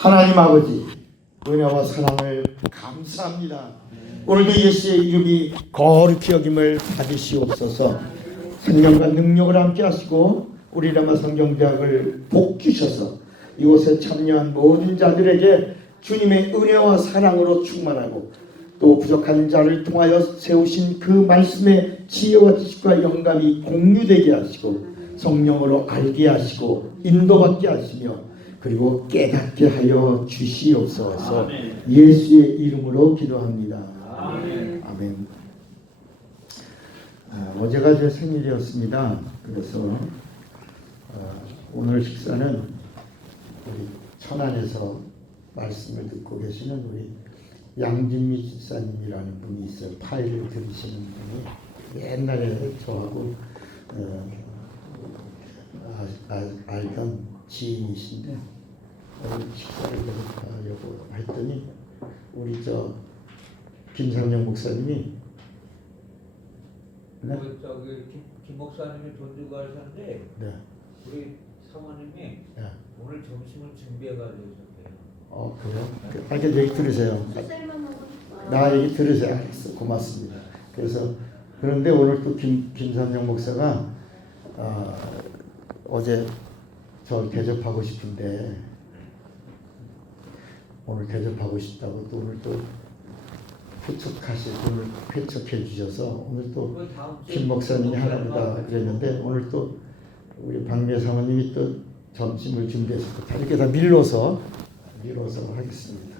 하나님 아버지, 은혜와 사랑을 감사합니다. 오늘도 예수의 이름이 거룩히 여김을 받으시옵소서. 생명과 능력을 함께 하시고 우리 라마 성경대학을 복 주셔서 이곳에 참여한 모든 자들에게 주님의 은혜와 사랑으로 충만하고 또 부족한 자를 통하여 세우신 그 말씀의 지혜와 지식과 영감이 공유되게 하시고 성령으로 알게 하시고 인도받게 하시며 그리고 깨닫게 하여 주시옵소서. 아멘. 예수의 이름으로 기도합니다. 아멘. 아멘. 어제가 제 생일이었습니다. 그래서 오늘 식사는 우리 천안에서 말씀을 듣고 계시는 우리 양진미 집사님이라는 분이 있어요. 파일을 들으시는 분이 옛날에 저하고 알던 지인이신데 오늘 식사를 하려고 했더니 우리 저 김상영 목사님이 네? 저기 김 목사님이 돈 주고 하셨는데 네. 우리 사모님이 네. 오늘 점심을 준비해가지고 오셨대요. 그래요? 알겠 얘기 들으세요. 나 얘기 들으세요. 알겠어. 고맙습니다. 그래서 그런데 오늘 또 김상영 목사가 어제 저 대접하고 싶은데 오늘 대접하고 싶다고 또 오늘 또 오늘 회척해 주셔서 오늘 또 김 목사님이 하랍니다 그랬는데 오늘 또 우리 박미애 사모님이 또 점심을 준비해서 다 이렇게 다 밀어서 하겠습니다.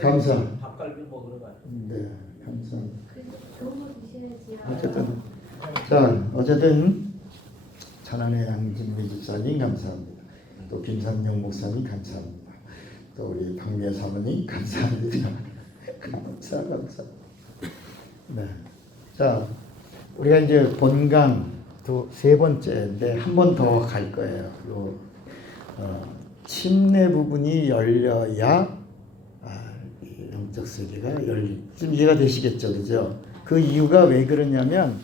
감사. 밥갈비 먹으러 가요. 네, 감사합니다. 좋은 거 드셔야지요. 어쨌든 천안의 양진미 집사님 감사합니다. 또 김삼영 목사님 감사합니다. 또 우리 박미애 사모님 감사합니다. 감사. 네. 자, 우리가 이제 본강 세 번째인데 한 번 더 갈 거예요. 침례 부분이 열려야 영적 세계가 좀 이해가 되시겠죠, 그죠? 그 이유가 왜 그러냐면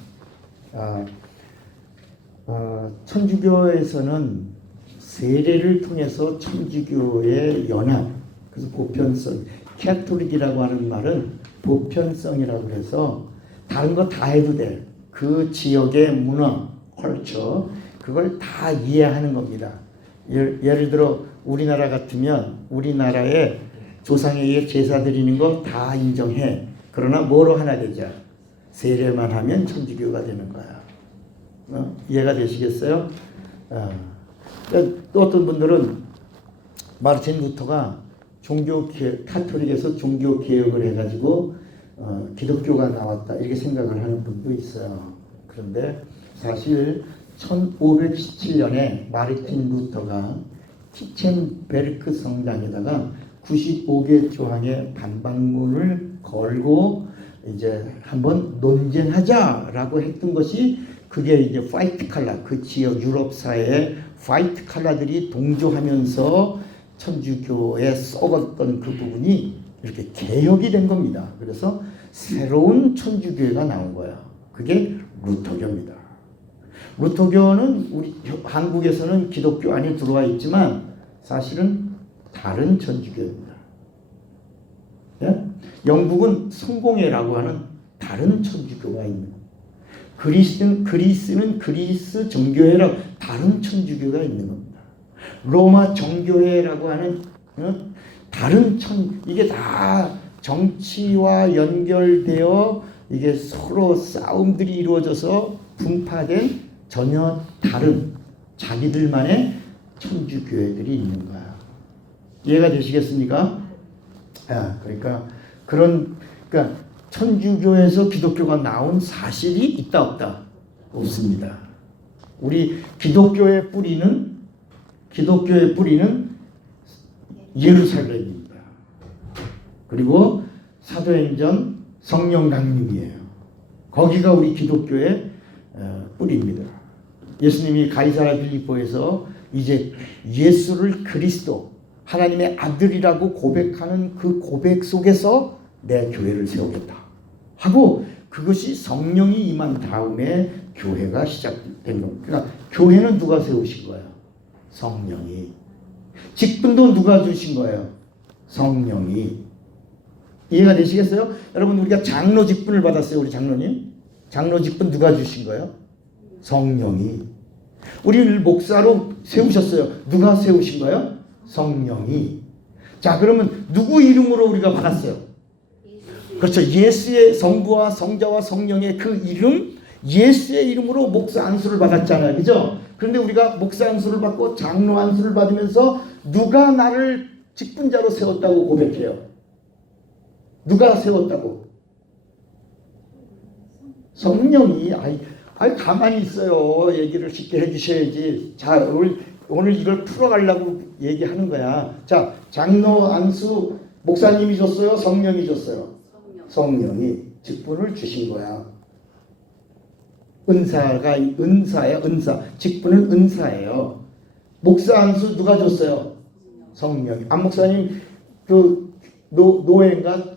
천주교에서는 세례를 통해서 천주교의 연합, 그래서 보편성, 캐톨릭이라고 하는 말은 보편성이라고 해서 다른 거 다 해도 돼. 그 지역의 문화, 컬처, 그걸 다 이해하는 겁니다. 예를 들어 우리나라 같으면 우리나라의 조상에게 제사 드리는 거 다 인정해. 그러나 뭐로 하나 되자? 세례만 하면 천주교가 되는 거야. 이해가 되시겠어요? 또 어떤 분들은 마르틴 루터가 카톨릭에서 종교 개혁을 해가지고 기독교가 나왔다 이렇게 생각을 하는 분도 있어요. 그런데 사실 1517년에 마르틴 루터가 티첸베르크 성당에다가 95개 조항의 반박문을 걸고 이제 한번 논쟁하자라고 했던 것이 그게 이제 화이트 칼라, 그 지역 유럽 사회의 화이트 칼라들이 동조하면서 천주교에 썩었던 그 부분이 이렇게 개혁이 된 겁니다. 그래서 새로운 천주교회가 나온 거예요. 그게 루터교입니다. 루터교는 우리 한국에서는 기독교 안에 들어와 있지만 사실은 다른 천주교입니다. 예? 영국은 성공회라고 하는 다른 천주교가 있는 겁니다. 그리스는 그리스 정교회라고 다른 천주교가 있는 겁니다. 로마 정교회라고 하는 다른 이게 다 정치와 연결되어 이게 서로 싸움들이 이루어져서 분파된 전혀 다른 자기들만의 천주교회들이 있는 거야. 이해가 되시겠습니까? 그러니까 천주교에서 기독교가 나온 사실이 있다 없다? 없습니다. 우리 기독교의 뿌리는 예루살렘입니다. 그리고 사도행전 성령 강림이에요. 거기가 우리 기독교의 뿌리입니다. 예수님이 가이사라 빌립보에서 이제 예수를 그리스도 하나님의 아들이라고 고백하는 그 고백 속에서 내 교회를 세우겠다 하고 그것이 성령이 임한 다음에 교회가 시작된 겁니다. 그러니까 교회는 누가 세우신 거예요? 성령이. 직분도 누가 주신 거예요? 성령이. 이해가 되시겠어요? 여러분 우리가 장로 직분을 받았어요. 우리 장로님. 장로 직분 누가 주신 거예요? 성령이. 우리를 목사로 세우셨어요. 누가 세우신 거예요? 성령이. 자, 그러면 누구 이름으로 우리가 받았어요? 그렇죠. 예수의 성부와 성자와 성령의 그 이름, 예수의 이름으로 목사 안수를 받았잖아요. 그죠? 그런데 우리가 목사 안수를 받고 장로 안수를 받으면서 누가 나를 직분자로 세웠다고 고백해요? 누가 세웠다고? 성령이. 가만히 있어요. 얘기를 쉽게 해주셔야지. 자, 오늘 이걸 풀어가려고 얘기하는 거야. 자, 장로 안수 목사님이 줬어요? 성령이 줬어요? 성령이 직분을 주신 거야. 은사야. 직분은 은사예요. 목사 안수 누가 줬어요? 성령이. 안 목사님 그 노예인가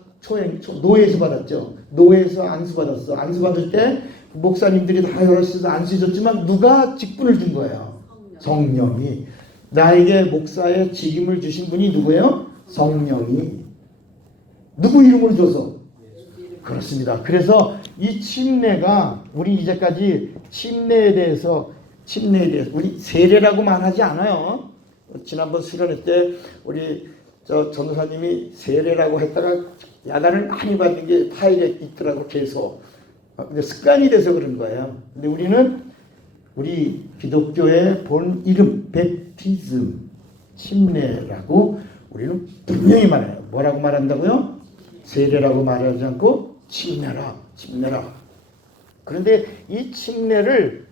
노예에서 받았죠. 노예에서 안수 받았어. 안수 받을 때 목사님들이 다 여럿이서 안수 줬지만 누가 직분을 준 거예요? 성령이. 나에게 목사의 직임을 주신 분이 누구예요? 성령이. 누구 이름으로 줘서? 그렇습니다. 그래서 이 침례가 우리 이제까지 침례에 대해서 우리 세례라고 말하지 않아요. 지난번 수련회 때 우리 전도사님이 세례라고 했다가 야단을 많이 받는 게 파일에 있더라고 계속. 근데 습관이 돼서 그런 거예요. 근데 우리 기독교의 본 이름 베프티즘 침례라고 우리는 분명히 말해요. 뭐라고 말한다고요? 세례라고 말하지 않고 침례라. 그런데 이 침례를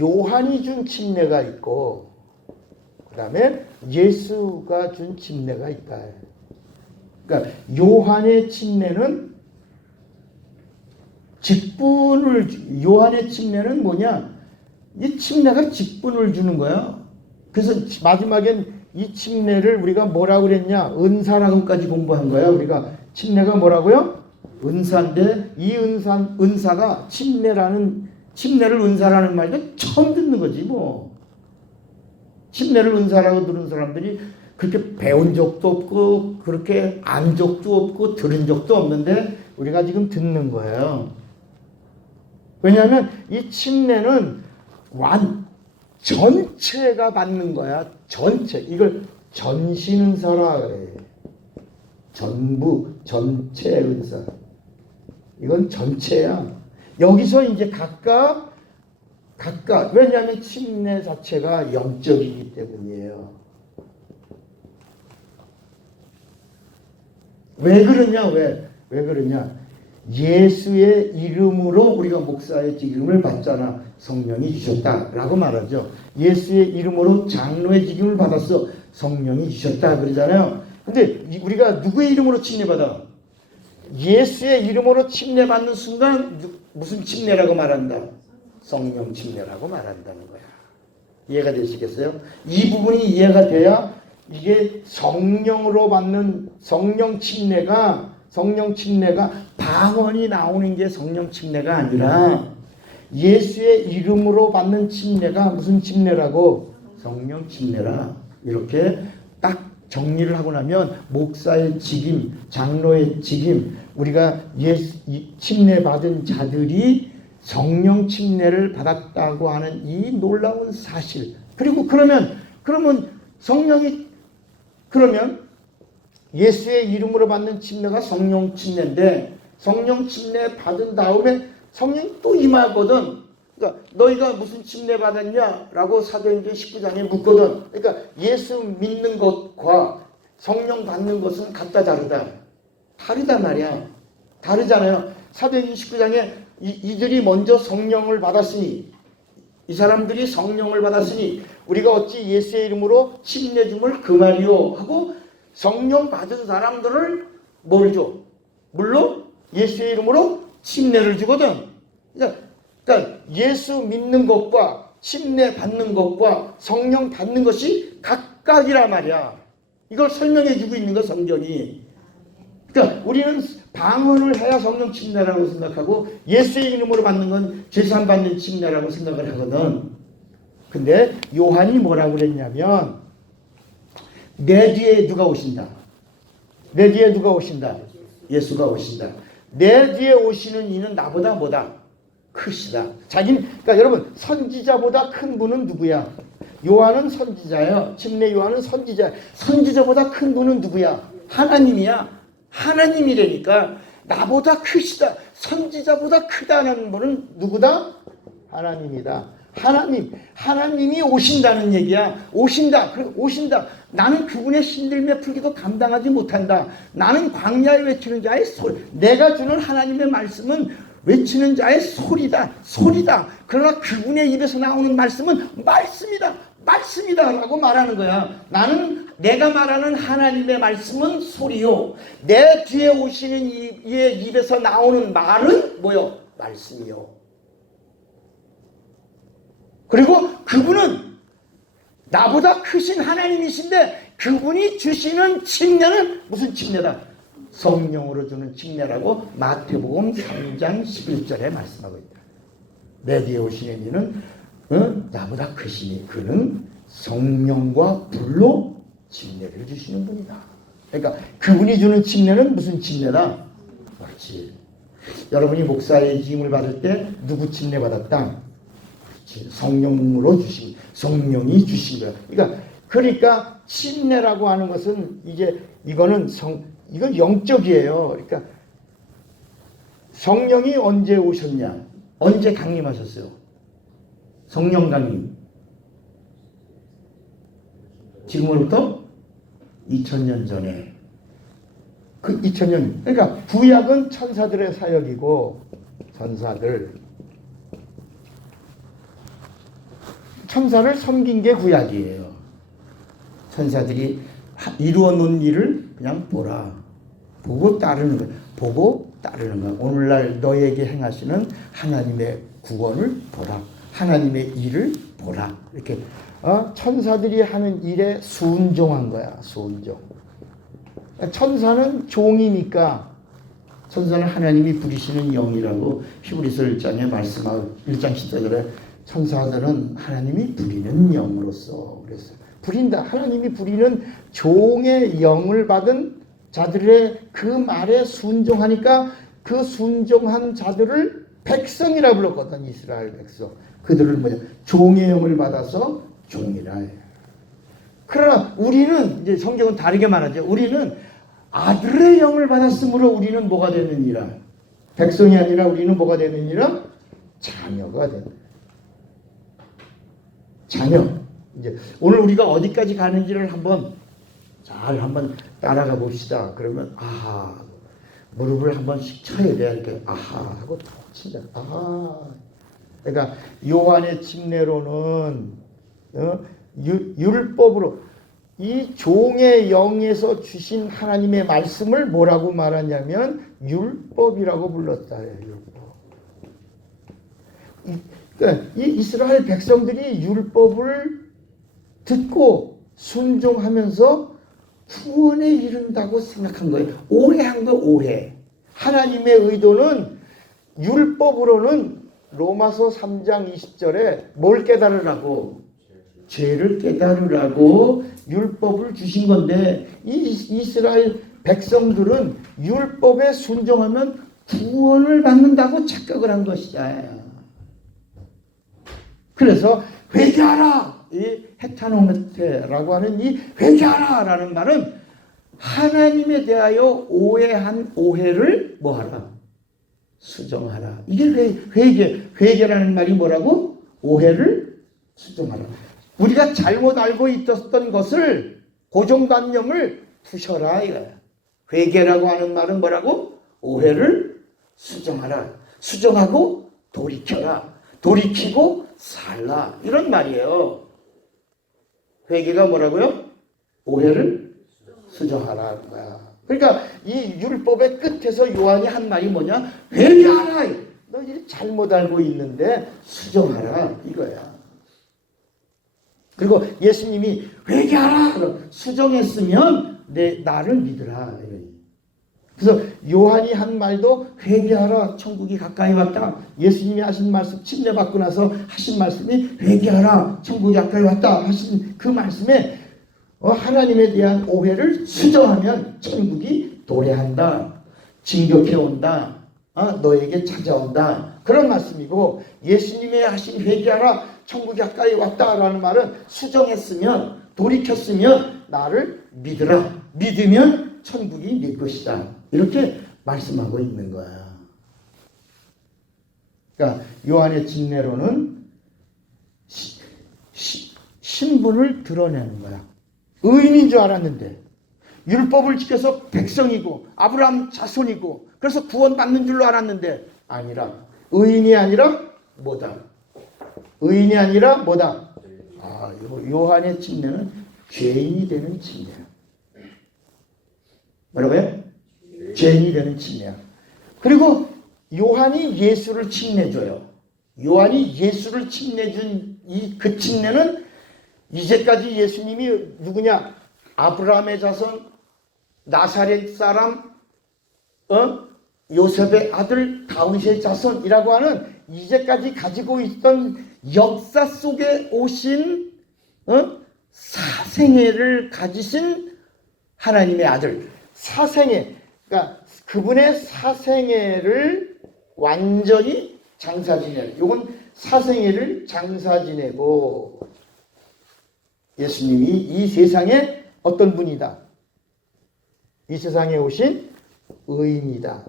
요한이 준 침례가 있고 그 다음에 예수가 준 침례가 있다. 그러니까 요한의 침례는 요한의 침례는 뭐냐? 이 침례가 직분을 주는 거야. 그래서 마지막엔 이 침례를 우리가 뭐라고 그랬냐? 은사라고까지 공부한 거야. 우리가 침례가 뭐라고요? 은사인데 이 은사가 침례를 은사라는 말도 처음 듣는 거지 뭐. 침례를 은사라고 들은 사람들이 그렇게 배운 적도 없고 그렇게 안 적도 없고 들은 적도 없는데 우리가 지금 듣는 거예요. 왜냐하면 이 침례는 전체가 받는 거야. 전체. 이걸 전신은사라 그래. 전부, 전체 은사. 이건 전체야. 여기서 이제 각각 왜냐하면 침례 자체가 영적이기 때문이에요. 왜 그러냐? 왜 그러냐? 예수의 이름으로 우리가 목사의 직임을 받잖아. 성령이 주셨다라고 말하죠. 예수의 이름으로 장로의 직임을 받았어. 성령이 주셨다 그러잖아요. 근데 우리가 누구의 이름으로 침례받아? 예수의 이름으로 침례받는 순간 무슨 침례라고 말한다? 성령 침례라고 말한다는 거야. 이해가 되시겠어요? 이 부분이 이해가 돼야 이게 성령으로 받는 성령 침례가 방언이 나오는 게 성령 침례가 아니라 예수의 이름으로 받는 침례가 무슨 침례라고? 성령 침례라. 이렇게 딱 정리를 하고 나면 목사의 직임, 장로의 직임, 우리가 침례 받은 자들이 성령 침례를 받았다고 하는 이 놀라운 사실. 그리고 그러면 예수의 이름으로 받는 침례가 성령 침례인데 성령 침례 받은 다음에 성령이 또 임하거든. 그러니까 너희가 무슨 침례 받았냐라고 사도행전 19장에 묻거든. 그러니까 예수 믿는 것과 성령 받는 것은 같다 다르다. 다르단 말이야. 다르잖아요. 사도행전 19장에 이들이 먼저 성령을 받았으니 이 사람들이 성령을 받았으니 우리가 어찌 예수의 이름으로 침례 줌을 금하리요 하고 성령 받은 사람들을 뭘 줘? 물론 예수의 이름으로 침례를 주거든. 그러니까 예수 믿는 것과 침례 받는 것과 성령 받는 것이 각각이란 말이야. 이걸 설명해 주고 있는 거 성경이. 그러니까 우리는 방언을 해야 성령 침례라고 생각하고 예수의 이름으로 받는 건 제산 받는 침례라고 생각을 하거든. 근데 요한이 뭐라고 그랬냐면 내 뒤에 누가 오신다? 내 뒤에 누가 오신다? 예수가 오신다. 내 뒤에 오시는 이는 나보다 뭐다? 크시다. 자기는, 그러니까 여러분, 선지자보다 큰 분은 누구야? 요한은 선지자예요. 침례 요한은 선지자. 선지자보다 큰 분은 누구야? 하나님이야. 하나님이라니까. 나보다 크시다. 선지자보다 크다는 분은 누구다? 하나님이다. 하나님이 오신다는 얘기야. 오신다. 오신다. 나는 그분의 신들매 풀기도 감당하지 못한다. 나는 광야에 외치는 자의 소리. 내가 주는 하나님의 말씀은 외치는 자의 소리다. 소리다. 그러나 그분의 입에서 나오는 말씀은 말씀이다. 말씀이다 라고 말하는 거야. 내가 말하는 하나님의 말씀은 소리요. 내 뒤에 오시는 이의 입에서 나오는 말은 뭐요? 말씀이요. 그리고 그분은 나보다 크신 하나님이신데 그분이 주시는 칭례는 무슨 칭례다? 성령으로 주는 칭례라고 마태복음 3장 11절에 말씀하고 있다. 내 뒤에 오시는 이는 나보다 크시니 그는 성령과 불로 칭례를 주시는 분이다. 그러니까 그분이 주는 칭례는 무슨 칭례다? 그렇지. 여러분이 목사의 지임을 받을 때 누구 칭례 받았다? 그렇지. 성령으로 주신, 성령이 주신 거야. 그러니까 칭례라고 하는 것은 이거는 이건 영적이에요. 그러니까 성령이 언제 오셨냐? 언제 강림하셨어요? 성령 강림. 지금으로부터 2000년 전에. 그 2000년. 그러니까 구약은 천사들의 사역이고 천사를 섬긴 게 구약이에요. 천사들이 이루어 놓은 일을 그냥 보고 따르는 거야. 보고 따르는 거야. 오늘날 너에게 행하시는 하나님의 구원을 보라. 하나님의 일을 보라. 이렇게 천사들이 하는 일에 순종한 거야. 순종. 천사는 종이니까 천사는 하나님이 부리시는 영이라고 히브리서 1장에 말씀하고 1장 14절에 천사들은 하나님이 부리는 영으로서 그랬어요. 부린다. 하나님이 부리는 종의 영을 받은 자들의 그 말에 순종하니까 그 순종한 자들을 백성이라 불렀거든. 이스라엘 백성. 그들은 종의 영을 받아서 종이라 해요. 그러나 우리는 이제 성경은 다르게 말하죠. 우리는 아들의 영을 받았으므로 우리는 뭐가 되느니라? 백성이 아니라 우리는 뭐가 되느니라? 자녀가 된다. 자녀. 이제 오늘 우리가 어디까지 가는지를 한번 따라가 봅시다. 그러면 무릎을 한 번씩 쳐야 돼. 이렇게 하고 툭 치자. 그러니까 요한의 칙례로는 율법으로 이 종의 영에서 주신 하나님의 말씀을 뭐라고 말하냐면 율법이라고 불렀다. 율법. 그러니까 이 이스라엘 백성들이 율법을 듣고 순종하면서 구원에 이른다고 생각한 거예요. 오해한 거 오해. 하나님의 의도는 율법으로는 로마서 3장 20절에 뭘 깨달으라고? 죄를 깨달으라고 율법을 주신 건데 이 이스라엘 백성들은 율법에 순종하면 구원을 받는다고 착각을 한 것이다. 그래서 회개하라. 이 헤타노메테라고 하는 이 회개하라라는 말은 하나님에 대하여 오해한 오해를 뭐하라? 수정하라. 이게 회개라는 말이 뭐라고? 오해를 수정하라. 우리가 잘못 알고 있었던 것을 고정관념을 부셔라 이거야. 회개라고 하는 말은 뭐라고? 오해를 수정하라. 수정하고 돌이켜라. 돌이키고 살라. 이런 말이에요. 회개가 뭐라고요? 오해를 수정하라. 그러니까 이 율법의 끝에서 요한이 한 말이 뭐냐? 회개하라. 너희들이 잘못 알고 있는데 수정하라 이거야. 그리고 예수님이 회개하라 수정했으면 나를 믿으라. 그래서 요한이 한 말도 회개하라 천국이 가까이 왔다. 예수님이 하신 말씀 침례받고 나서 하신 말씀이 회개하라 천국이 가까이 왔다 하신 그 말씀에 하나님에 대한 오해를 수정하면 천국이 도래한다. 진격해온다. 너에게 찾아온다. 그런 말씀이고, 예수님의 하신 회개하라 천국이 가까이 왔다라는 말은 수정했으면, 돌이켰으면 나를 믿으라. 믿으면 천국이 네 것이다. 이렇게 말씀하고 있는 거야. 그러니까 요한의 진례로는 신분을 드러내는 거야. 의인인 줄 알았는데 율법을 지켜서 백성이고 아브라함 자손이고 그래서 구원받는 줄로 알았는데 아니라, 의인이 아니라 뭐다? 의인이 아니라 뭐다? 요한의 침례는 죄인이 되는 침례야. 뭐라고요? 죄인이 되는 침례야. 그리고 요한이 예수를 침례줘요. 요한이 예수를 침례준 그 침례는 이제까지 예수님이 누구냐? 아브라함의 자손, 나사렛 사람, 요셉의 아들, 다윗의 자손이라고 하는 이제까지 가지고 있던 역사 속에 오신 사생애를 가지신 하나님의 아들, 사생애, 그러니까 그분의 사생애를 완전히 장사 지내는, 이건 사생애를 장사 지내고, 예수님이 이 세상에 어떤 분이다? 이 세상에 오신 의인이다.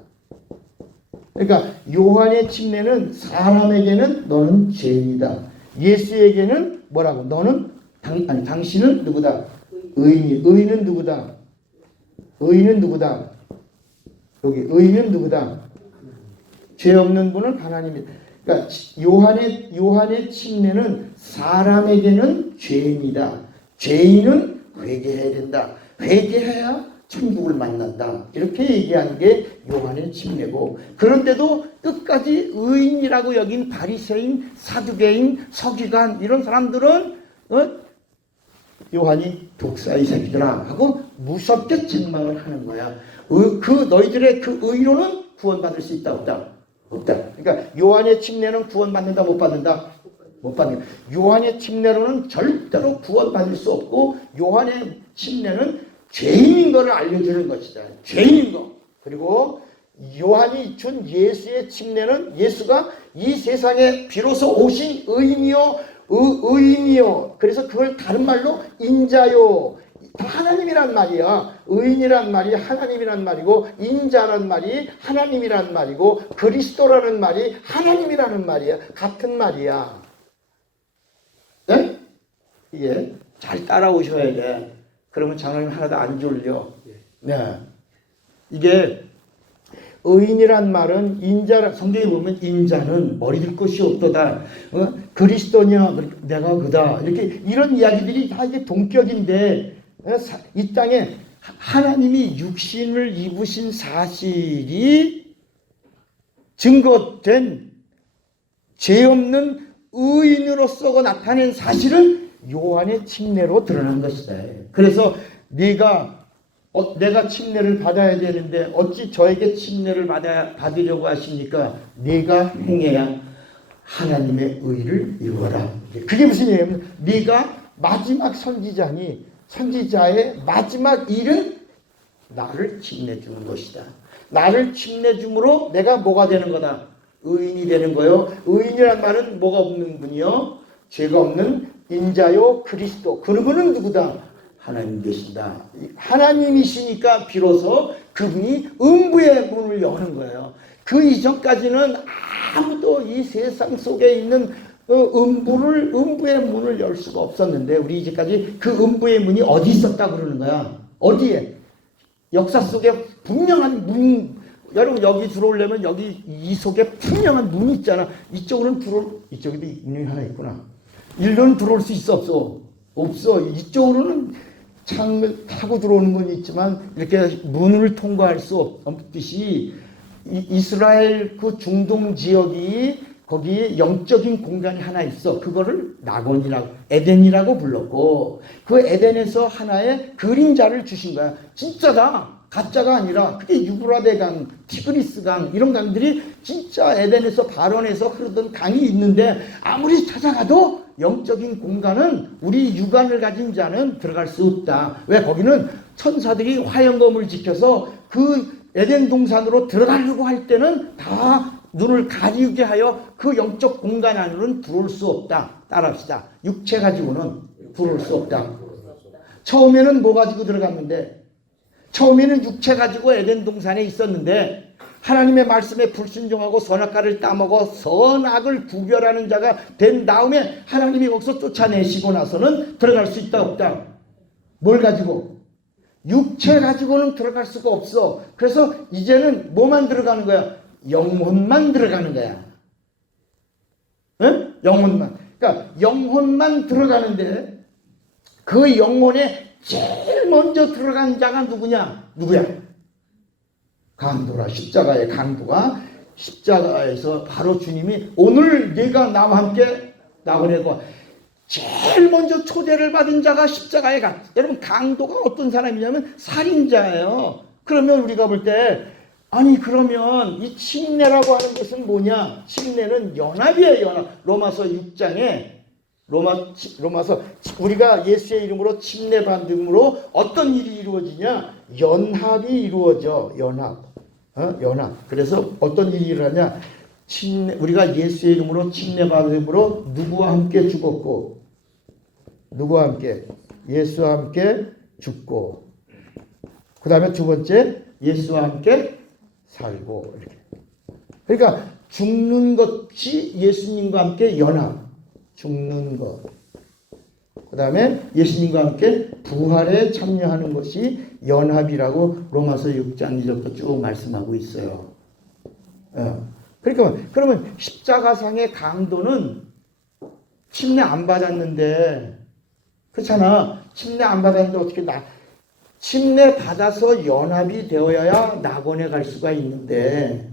그러니까 요한의 침례는 사람에게는 너는 죄인이다. 예수에게는 뭐라고? 너는 당신은 누구다? 의인이. 의인은 누구다? 의인은 누구다? 여기 의인은 누구다? 죄 없는 분은 하나님이. 그러니까 요한의 침례는 사람에게는 죄인이다. 죄인은 회개해야 된다. 회개해야 천국을 만난다. 이렇게 얘기한 게 요한의 침례고, 그런데도 끝까지 의인이라고 여긴 바리새인, 사두개인, 서기관 이런 사람들은 요한이 독사의 새끼들아 하고 무섭게 책망을 하는 거야. 그 너희들의 그 의로는 구원받을 수 있다 없다? 없다. 그러니까 요한의 침례는 구원받는다 못 받는다? 못 받는다. 요한의 침례로는 절대로 구원받을 수 없고, 요한의 침례는 죄인인 것을 알려주는 것이다. 죄인인 것. 그리고 요한이 준 예수의 침례는 예수가 이 세상에 비로소 오신 의인이요, 의인이요. 그래서 그걸 다른 말로 인자요. 다 하나님이란 말이야. 의인이란 말이 하나님이란 말이고, 인자란 말이 하나님이란 말이고, 그리스도라는 말이 하나님이라는 말이야. 같은 말이야. 네? 이게 잘 따라오셔야 돼. 그러면 장로님 하나도 안 졸려. 네. 이게 의인이란 말은 인자라, 성경에 보면 인자는 머리들 것이 없도다. 그리스도냐, 내가 그다. 이렇게 이런 이야기들이 다 이게 동격인데, 이 땅에 하나님이 육신을 입으신 사실이 증거된 죄 없는 의인으로서 나타낸 사실은 요한의 침례로 드러난 것이다. 그래서 내가 침례를 받아야 되는데 어찌 저에게 침례를 받으려고 하십니까? 네가 행해야 하나님의 의를 이루어라. 그게 무슨 얘기냐면, 네가 마지막 선지자니 선지자의 마지막 일은 나를 침례주는 것이다. 나를 침례줌으로 내가 뭐가 되는 거다? 의인이 되는 거요. 의인이란 말은 뭐가 없는 분이요? 죄가 없는 인자요 그리스도. 그분은 누구다? 하나님 계신다. 하나님이시니까 비로소 그분이 음부의 문을 여는 거예요. 그 이전까지는 아무도 이 세상 속에 있는 음부의 문을 열 수가 없었는데, 우리 이제까지 그 음부의 문이 어디 있었다 그러는 거야? 어디에? 역사 속에 분명한 문. 여러분 여기 들어오려면 여기 이 속에 분명한 문이 있잖아. 이쪽에도 문이 하나 있구나. 일로는 들어올 수 있어 없어? 없어. 이쪽으로는 창을 타고 들어오는 건 있지만 이렇게 문을 통과할 수 없듯이 이스라엘 그 중동 지역이 거기에 영적인 공간이 하나 있어. 그거를 낙원이라고, 에덴이라고 불렀고, 그 에덴에서 하나의 그림자를 주신 거야. 진짜다. 가짜가 아니라. 그게 유브라데 강, 티그리스 강, 이런 강들이 진짜 에덴에서 발원해서 흐르던 강이 있는데, 아무리 찾아가도 영적인 공간은 우리 육안을 가진 자는 들어갈 수 없다. 왜? 거기는 천사들이 화영검을 지켜서 그 에덴 동산으로 들어가려고 할 때는 다 눈을 가리게 하여 그 영적 공간 안으로는 들어올 수 없다. 따라합시다. 육체 가지고는 들어올 수 없다. 처음에는 뭐 가지고 들어갔는데? 처음에는 육체 가지고 에덴 동산에 있었는데 하나님의 말씀에 불순종하고 선악과를 따먹어 선악을 구별하는 자가 된 다음에 하나님이 거기서 쫓아내시고 나서는 들어갈 수 있다 없다? 뭘 가지고? 육체 가지고는 들어갈 수가 없어. 그래서 이제는 뭐만 들어가는 거야? 영혼만 들어가는 거야. 응? 영혼만. 그러니까 영혼만 들어가는데 그 영혼에 제일 먼저 들어간 자가 누구냐? 누구야? 강도라. 십자가의 강도가 십자가에서 바로 주님이 오늘 네가 나와 함께 나오내고 제일 먼저 초대를 받은 자가 십자가에 가. 여러분 강도가 어떤 사람이냐면 살인자예요. 그러면 우리가 볼 때 아니 그러면 이 침례라고 하는 것은 뭐냐? 침례는 연합이에요. 연합. 로마서 6장에 로마서 우리가 예수의 이름으로 침례 받음으로 어떤 일이 이루어지냐? 연합이 이루어져. 연합. 연합. 그래서 어떤 일이 일어나냐? 우리가 예수의 이름으로 침례 받음으로 누구와 함께 죽었고 누구와 함께? 예수와 함께 죽고 그 다음에 두 번째 예수와 함께 살고 이렇게. 그러니까 죽는 것이 예수님과 함께 연합. 죽는 것. 그 다음에 예수님과 함께 부활에 참여하는 것이 연합이라고 로마서 6장 2절부터 쭉 말씀하고 있어요. 그러니까 그러면 십자가상의 강도는 침례 안 받았는데 그렇잖아. 침례 안 받았는데 어떻게 침례 받아서 연합이 되어야 낙원에 갈 수가 있는데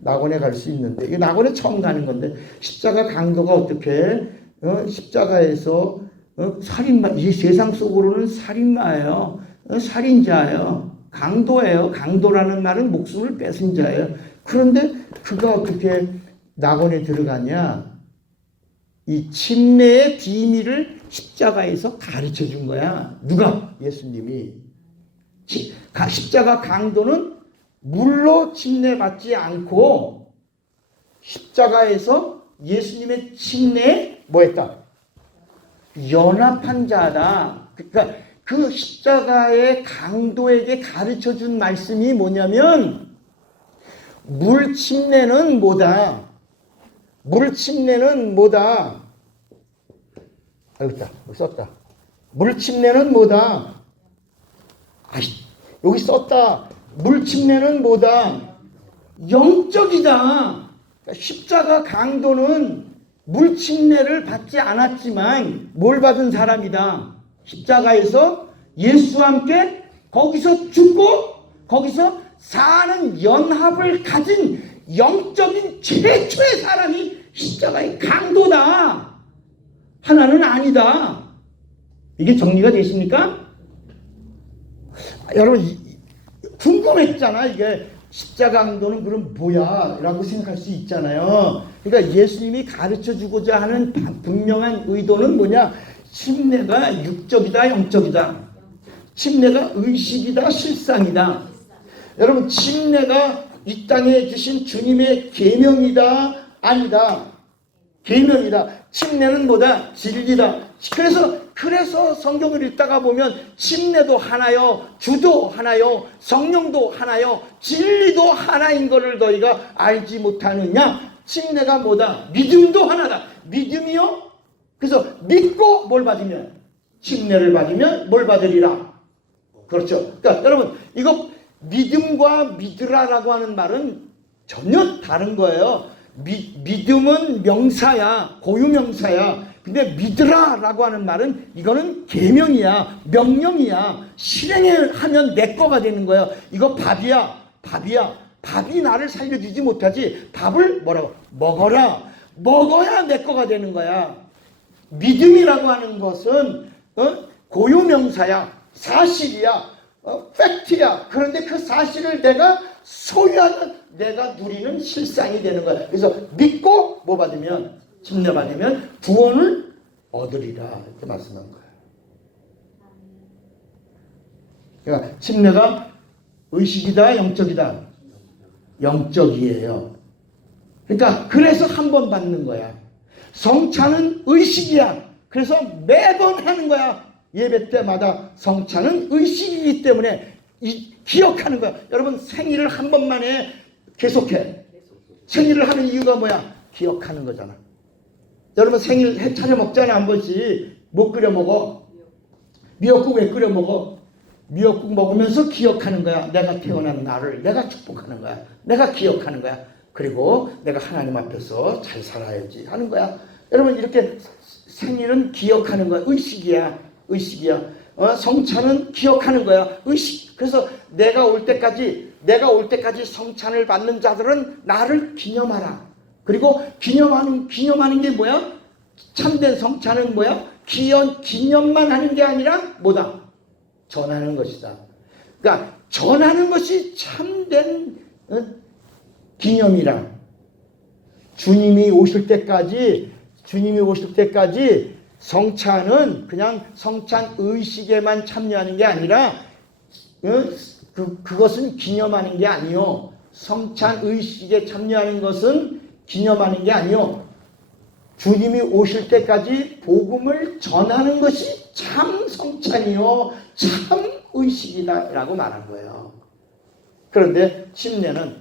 낙원에 갈 수 있는데 이게 낙원에 처음 가는 건데 십자가 강도가 어떻게 십자가에서 살인마 이 세상 속으로는 살인마예요. 살인자예요. 강도예요. 강도라는 말은 목숨을 뺏은 자예요. 그런데 그가 어떻게 낙원에 들어가냐? 이 침례의 비밀을 십자가에서 가르쳐 준 거야. 누가? 예수님이. 십자가 강도는 물로 침례받지 않고 십자가에서 예수님의 침례에 뭐 했다? 연합한 자다. 그러니까 그 십자가의 강도에게 가르쳐 준 말씀이 뭐냐면 물 침례는 뭐다? 물 침례는 뭐다? 여기다 썼다. 물 침례는 뭐다? 여기 썼다. 물 침례는 뭐다? 영적이다. 십자가 강도는 물 침례를 받지 않았지만 뭘 받은 사람이다? 십자가에서 예수와 함께 거기서 죽고 거기서 사는 연합을 가진 영적인 최초의 사람이 십자가의 강도다. 하나는 아니다. 이게 정리가 되십니까? 여러분 궁금했잖아. 이게 십자가 강도는 그럼 뭐야? 라고 생각할 수 있잖아요. 그러니까 예수님이 가르쳐주고자 하는 분명한 의도는 뭐냐? 침례가 육적이다 영적이다. 침례가 의식이다 실상이다. 여러분 침례가 이 땅에 주신 주님의 계명이다 아니다. 계명이다. 침례는 뭐다? 진리다. 그래서 성경을 읽다가 보면 침례도 하나요, 주도 하나요, 성령도 하나요, 진리도 하나인 것을 너희가 알지 못하느냐? 침례가 뭐다? 믿음도 하나다. 믿음이요? 그래서 믿고 뭘 받으면? 침례를 받으면 뭘 받으리라? 그렇죠. 그러니까 여러분 이거 믿음과 믿으라라고 하는 말은 전혀 다른 거예요. 믿음은 명사야, 고유명사야. 근데 믿으라라고 하는 말은 이거는 계명이야, 명령이야. 실행하면 내 거가 되는 거야. 이거 밥이야. 밥이 나를 살려주지 못하지. 밥을 뭐라고? 먹어야 내 거가 되는 거야. 믿음이라고 하는 것은 고유명사야, 사실이야, 팩트야. 그런데 그 사실을 내가 소유하는, 내가 누리는 실상이 되는 거야. 그래서 믿고 뭐 받으면? 침례 받으면 구원을 얻으리라 이렇게 말씀한 거예요. 그러니까 침례가 의식이다 영적이다? 영적이에요. 그러니까 그래서 한 번 받는 거야. 성찬은 의식이야. 그래서 매번 하는 거야. 예배 때마다 성찬은 의식이기 때문에 기억하는 거야. 여러분 생일을 한 번만에 계속해. 생일을 하는 이유가 뭐야? 기억하는 거잖아. 여러분 생일 해 차려 먹잖아. 한 번씩. 뭐 끓여 먹어? 미역국 왜 끓여 먹어? 미역국 먹으면서 기억하는 거야. 내가 태어난 날을 내가 축복하는 거야. 내가 기억하는 거야. 그리고 내가 하나님 앞에서 잘 살아야지 하는 거야. 여러분 이렇게 생일은 기억하는 거야. 의식이야. 의식이야. 성찬은 기억하는 거야. 의식. 그래서 내가 올 때까지 성찬을 받는 자들은 나를 기념하라. 그리고 기념하는 게 뭐야? 참된 성찬은 뭐야? 기념만 하는 게 아니라 뭐다? 전하는 것이다. 그러니까 전하는 것이 참된 기념이라. 주님이 오실 때까지 성찬은 그냥 성찬 의식에만 참여하는 게 아니라 그것은 기념하는 게 아니요. 성찬 의식에 참여하는 것은 기념하는 게 아니요. 주님이 오실 때까지 복음을 전하는 것이 참 성찬이요. 참 의식이다라고 말한 거예요. 그런데 침례는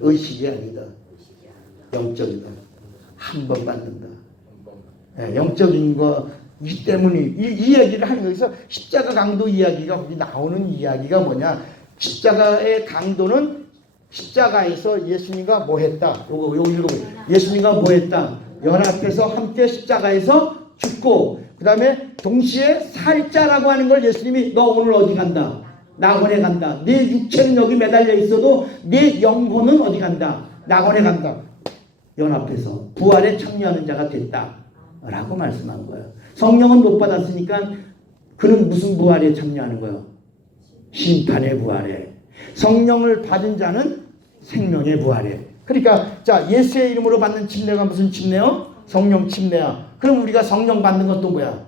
의식이 아니다. 영적이다. 한 번 받는다. 네, 영적인 거이기 때문에 이 얘기를 하는 거에서 십자가 강도 이야기가 거기 나오는 이야기가 뭐냐? 십자가의 강도는 십자가에서 예수님과 뭐 했다? 요거 읽어보세요. 예수님과 뭐 했다? 연합해서 함께 십자가에서 죽고 그 다음에 동시에 살자라고 하는 걸 예수님이 너 오늘 어디 간다? 낙원에 간다. 내 육체는 여기 매달려 있어도 내 영혼은 어디 간다? 낙원에 간다. 연합해서 부활에 참여하는 자가 됐다 라고 말씀한 거예요. 성령은 못 받았으니까 그는 무슨 부활에 참여하는 거예요? 심판의 부활에. 성령을 받은 자는 생명의 부활에. 그러니까 자 예수의 이름으로 받는 침례가 무슨 침례요? 성령 침례야. 그럼 우리가 성령 받는 것도 뭐야?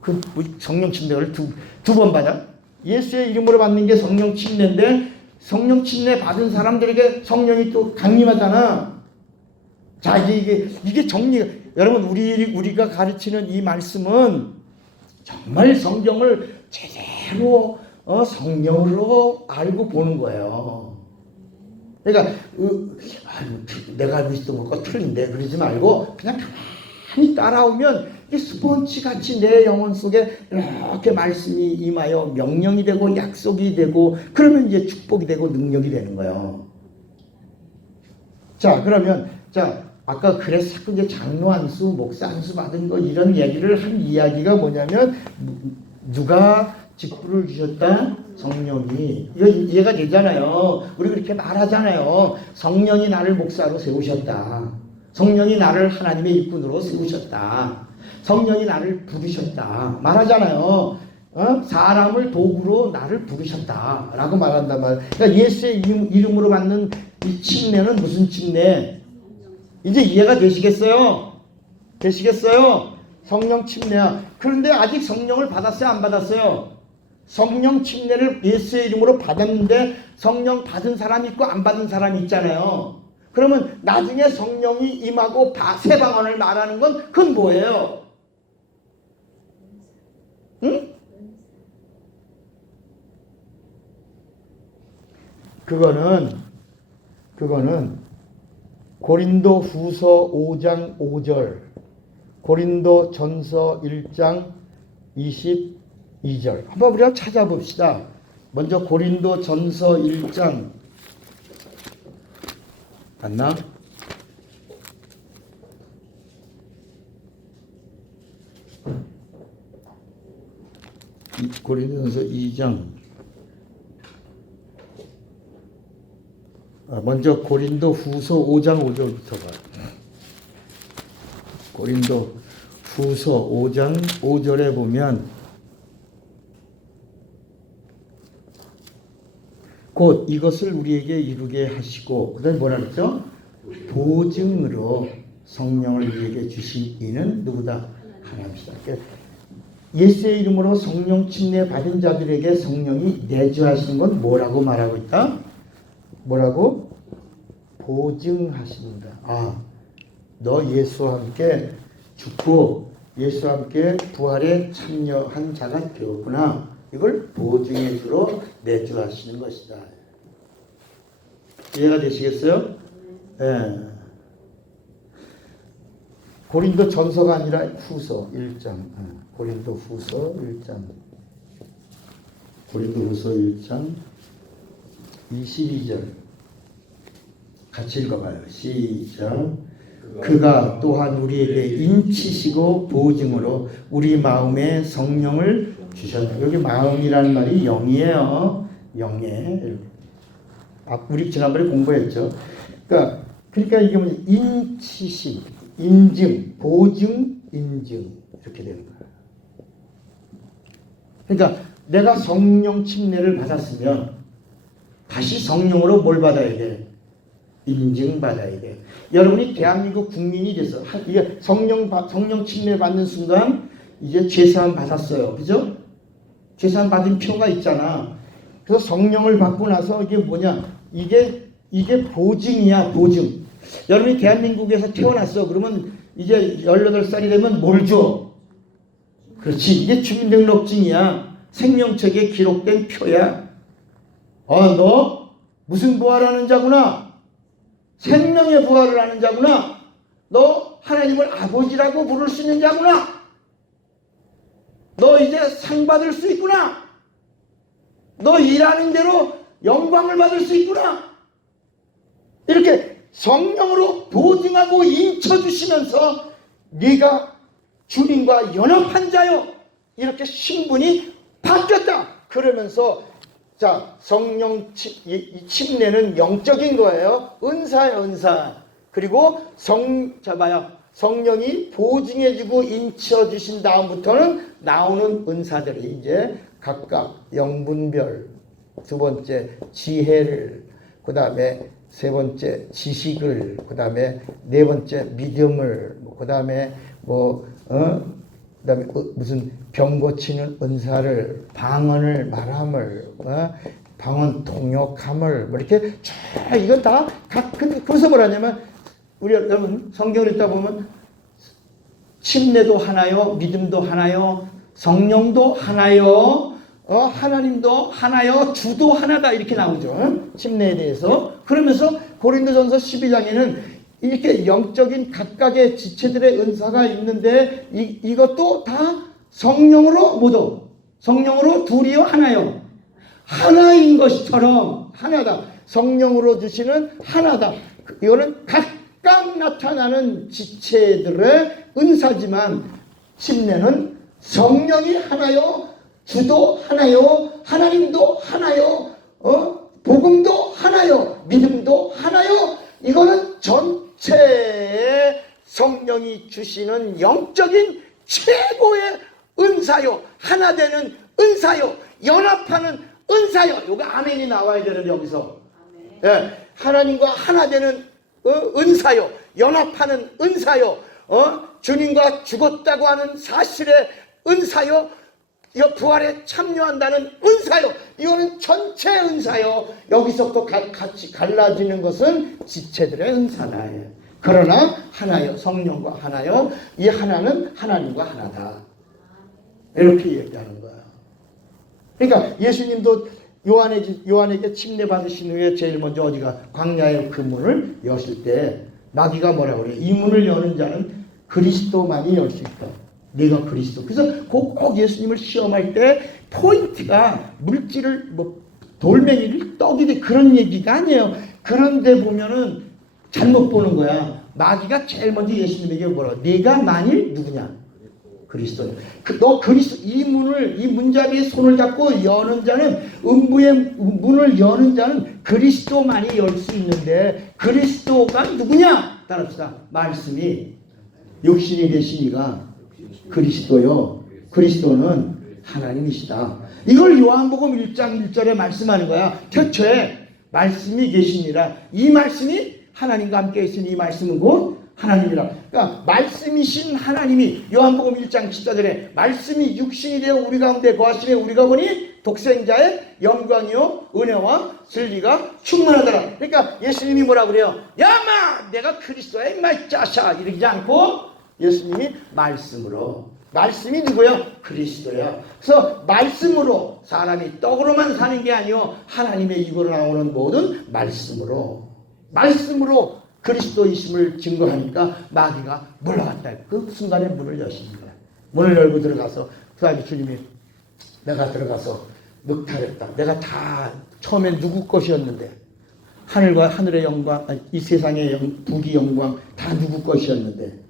그 성령 침례를 두 번 받아? 예수의 이름으로 받는 게 성령 침례인데 성령 침례 받은 사람들에게 성령이 또 강림하잖아. 자 이게 정리. 여러분 우리가 가르치는 이 말씀은 정말 성경을 제대로 성령으로 알고 보는 거예요. 그러니까 내가 알고 있었던 것과 틀린데 그러지 말고 그냥 가만히 따라오면 스폰지 같이 내 영혼 속에 이렇게 말씀이 임하여 명령이 되고 약속이 되고 그러면 이제 축복이 되고 능력이 되는 거예요. 자 그러면 아까 그래서 자꾸 이제 장로 안수, 목사 안수 받은 거 이런 얘기를 한 이야기가 뭐냐면 누가 직분을 주셨다? 성령이. 이거 이해가 되잖아요. 우리 그렇게 말하잖아요. 성령이 나를 목사로 세우셨다. 성령이 나를 하나님의 일꾼으로 세우셨다. 성령이 나를 부르셨다. 말하잖아요. 사람을 도구로 나를 부르셨다. 라고 말한단 말이에요. 그러니까 예수의 이름으로 받는 이 침례는 무슨 침례? 이제 이해가 되시겠어요? 성령 침례야. 그런데 아직 성령을 받았어요? 안 받았어요? 성령 침례를 예수의 이름으로 받았는데 성령 받은 사람이 있고 안 받은 사람이 있잖아요. 그러면 나중에 성령이 임하고 새 방언을 말하는 건 그건 뭐예요? 응? 그거는 고린도 후서 5장 5절, 고린도 전서 1장 22절. 한번 우리가 찾아봅시다. 먼저 고린도 전서 1장 맞나? 고린도전서 2장. 먼저 고린도 후서 5장 5절부터 봐. 고린도 후서 5장 5절에 보면 곧 이것을 우리에게 이루게 하시고, 그 다음에 뭐라 그랬죠? 보증으로 성령을 우리에게 주신 이는 누구다? 하나님이시다. 예수의 이름으로 성령 침례 받은 자들에게 성령이 내주하시는 건 뭐라고 말하고 있다? 뭐라고? 보증하신다. 아, 너 예수와 함께 죽고 예수와 함께 부활에 참여한 자가 되었구나. 이걸 보증해 주러 내주하시는 것이다. 이해가 되시겠어요? 예. 고린도 전서가 아니라 후서 1장. 고린도 후서 1장. 고린도 후서 1장 22절. 같이 읽어봐요. 시작. 그가 또한 우리에게 인치시고 보증으로 우리 마음에 성령을 주셨다. 여기 마음이라는 말이 영이에요. 영에. 우리 지난번에 공부했죠. 그러니까 이게 뭐냐? 인치심, 인증, 보증, 인증 이렇게 되는 거예요. 그러니까 내가 성령 침례를 받았으면 다시 성령으로 뭘 받아야 돼? 인증받아야 돼. 여러분이 대한민국 국민이 돼서 이게 성령 침례 받는 순간 이제 죄사함 받았어요. 그죠? 죄사함 받은 표가 있잖아. 그래서 성령을 받고 나서 이게 뭐냐? 이게 보증이야, 보증. 여러분이 대한민국에서 태어났어. 그러면 이제 18살이 되면 뭘 줘? 그렇지. 이게 주민등록증이야. 생명책에 기록된 표야. 너 무슨 부활하는 자구나. 생명의 부활을 하는 자구나. 너 하나님을 아버지라고 부를 수 있는 자구나. 너 이제 상 받을 수 있구나. 너 일하는 대로 영광을 받을 수 있구나. 이렇게 성령으로 보증하고 인쳐주시면서 네가 주님과 연합한 자요. 이렇게 신분이 바뀌었다. 그러면서 자, 성령 침례는 영적인 거예요. 은사예요, 은사. 그리고 성령이 보증해주고 인쳐주신 다음부터는 나오는 은사들이 이제 각각 영분별, 두 번째 지혜를, 그 다음에 세 번째 지식을, 그 다음에 네 번째 믿음을, 그 다음에 그다음에 무슨 병 고치는 은사를, 방언을 말함을, 방언 통역함을 이렇게 쫙 이건 다 그래서 뭐라냐면 우리 여러분 성경을 읽다 보면 침례도 하나요, 믿음도 하나요, 성령도 하나요, 하나님도 하나요, 주도 하나다 이렇게 나오죠. 침례에 대해서. 그러면서 고린도전서 12장에는 이렇게 영적인 각각의 지체들의 은사가 있는데 이것도 다 성령으로 모두 성령으로 둘이요 하나요. 하나인 것처럼 하나다. 성령으로 주시는 하나다. 이거는 각각 나타나는 지체들의 은사지만 침례는 성령이 하나요. 주도 하나요. 하나님도 하나요. 복음도 하나요. 믿음도 하나요. 이거는 전체의 성령이 주시는 영적인 최고의 은사요. 하나 되는 은사요. 연합하는 은사요. 요거 아멘이 나와야 되는 여기서. 예, 하나님과 하나 되는 은사요. 연합하는 은사요. 주님과 죽었다고 하는 사실의 은사요. 부활에 참여한다는 은사요. 이거는 전체 은사요. 여기서부터 같이 갈라지는 것은 지체들의 은사다. 그러나 하나요. 성령과 하나요. 이 하나는 하나님과 하나다. 이렇게 얘기하는 거야. 그러니까 예수님도 요한에게 침례 받으신 후에 제일 먼저 어디가 광야의 그 문을 여실 때 마귀가 뭐라고 그래? 이 문을 여는 자는 그리스도만이 열 수 있다. 네가 그리스도. 그래서 꼭 예수님을 시험할 때 포인트가 물질을 돌멩이를 떡이 돼 그런 얘기가 아니에요. 그런데 보면은 잘못 보는 거야. 마귀가 제일 먼저 예수님에게 뭐라? 네가 만일 누구냐? 그리스도. 너 그리스도 이 문잡이의 손을 잡고 여는 자는 음부의 문을 여는 자는 그리스도만이 열 수 있는데 그리스도가 누구냐? 따라합시다. 말씀이 육신이 되신 이가 그리스도요. 그리스도는 하나님이시다. 이걸 요한복음 1장 1절에 말씀하는 거야. 태초에 말씀이 계시니라. 이 말씀이 하나님과 함께 있으니 이 말씀은 곧 하나님이라. 그러니까 말씀이신 하나님이 요한복음 1장 14절에 말씀이 육신이 되어 우리 가운데 거하시매 우리가 보니 독생자의 영광이요 은혜와 진리가 충만하더라. 그러니까 예수님이 뭐라 그래요? 야마 내가 그리스도야 임마 짜샤 이러지 않고 예수님이 말씀으로, 말씀이 누구요? 그리스도야. 그래서 말씀으로, 사람이 떡으로만 사는 게 아니요 하나님의 입으로 나오는 모든 말씀으로 그리스도이심을 증거하니까 마귀가 물러갔다. 그 순간에 문을 여시는 거야. 문을 열고 들어가서 그 아기 주님이 내가 들어가서 늑탈했다. 내가 다 처음엔 누구 것이었는데 하늘과 하늘의 영광, 이 세상의 부귀 영광 다 누구 것이었는데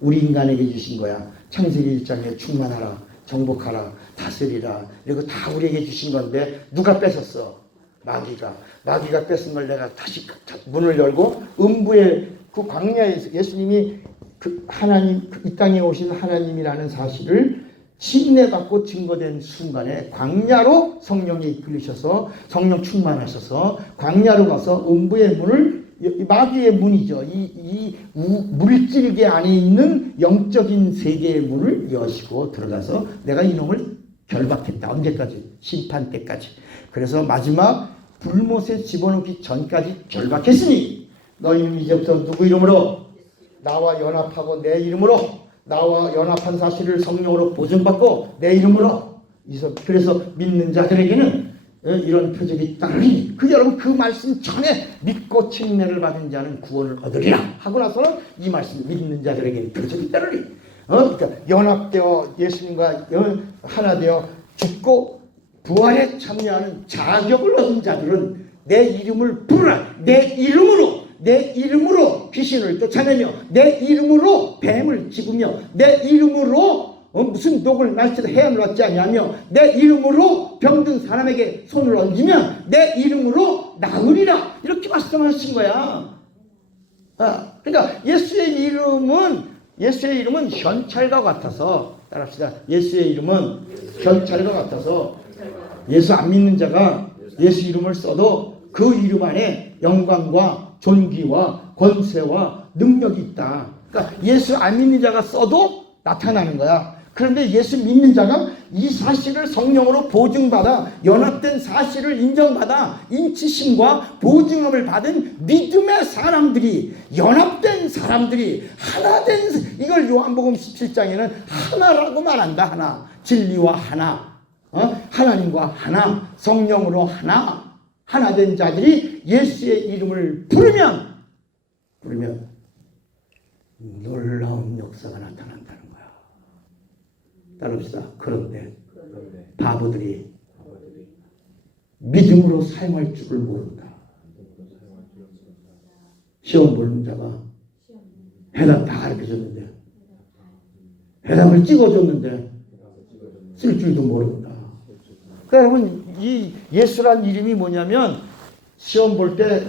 우리 인간에게 주신 거야. 창세기 1장에 충만하라, 정복하라, 다스리라. 이거 다 우리에게 주신 건데 누가 뺏었어? 마귀가 뺏은 걸 내가 다시 문을 열고 음부의 그 광야에서 예수님이 그 하나님, 이 땅에 오신 하나님이라는 사실을 침례받고 증거된 순간에 광야로 성령이 이끌리셔서 성령 충만하셔서 광야로 가서 음부의 문을, 마귀의 문이죠. 이 물질계 안에 있는 영적인 세계의 문을 여시고 들어가서 내가 이놈을 결박했다. 언제까지? 심판 때까지. 그래서 마지막 불못에 집어넣기 전까지 결박했으니 너희는 이제부터 누구 이름으로? 나와 연합하고 내 이름으로, 나와 연합한 사실을 성령으로 보증받고 내 이름으로. 그래서 믿는 자들에게는 이런 표적이 따르니 여러분 그 말씀 전에 믿고 침례를 받은 자는 구원을 얻으리라 하고 나서는 이 말씀 믿는 자들에게는 표적이 따르리. 그러니까 연합되어 예수님과 하나 되어 죽고 부활에 참여하는 자격을 얻은 자들은 내 이름을 부르라. 내 이름으로 귀신을 쫓아내며 내 이름으로 뱀을 집으며 내 이름으로 무슨 독을 날지도 해함을 얻지 아니하며 내 이름으로 병든 사람에게 손을 얹으면 내 이름으로 나으리라. 이렇게 말씀하신 거야. 그러니까 예수의 이름은 현찰과 같아서, 따라합시다. 예수의 이름은 현찰과 같아서 예수 안 믿는 자가 예수 이름을 써도 그 이름 안에 영광과 존귀와 권세와 능력이 있다. 그러니까 예수 안 믿는 자가 써도 나타나는 거야. 그런데 예수 믿는 자가 이 사실을 성령으로 보증받아 연합된 사실을 인정받아 인치심과 보증함을 받은 믿음의 사람들이, 연합된 사람들이 하나된, 이걸 요한복음 17장에는 하나라고 말한다. 하나, 진리와 하나, 하나님과 하나, 성령으로 하나된 자들이 예수의 이름을 부르면 놀라운 역사가 나타난다는 거야. 따릅시다. 그런데 바보들이 믿음으로 사용할 줄을 모른다. 시험 보는 자가 해답 다 가르쳐줬는데, 해답을 찍어줬는데 쓸 줄도 모른다. 그러니까 여러분, 이 예수란 이름이 뭐냐면, 시험 볼 때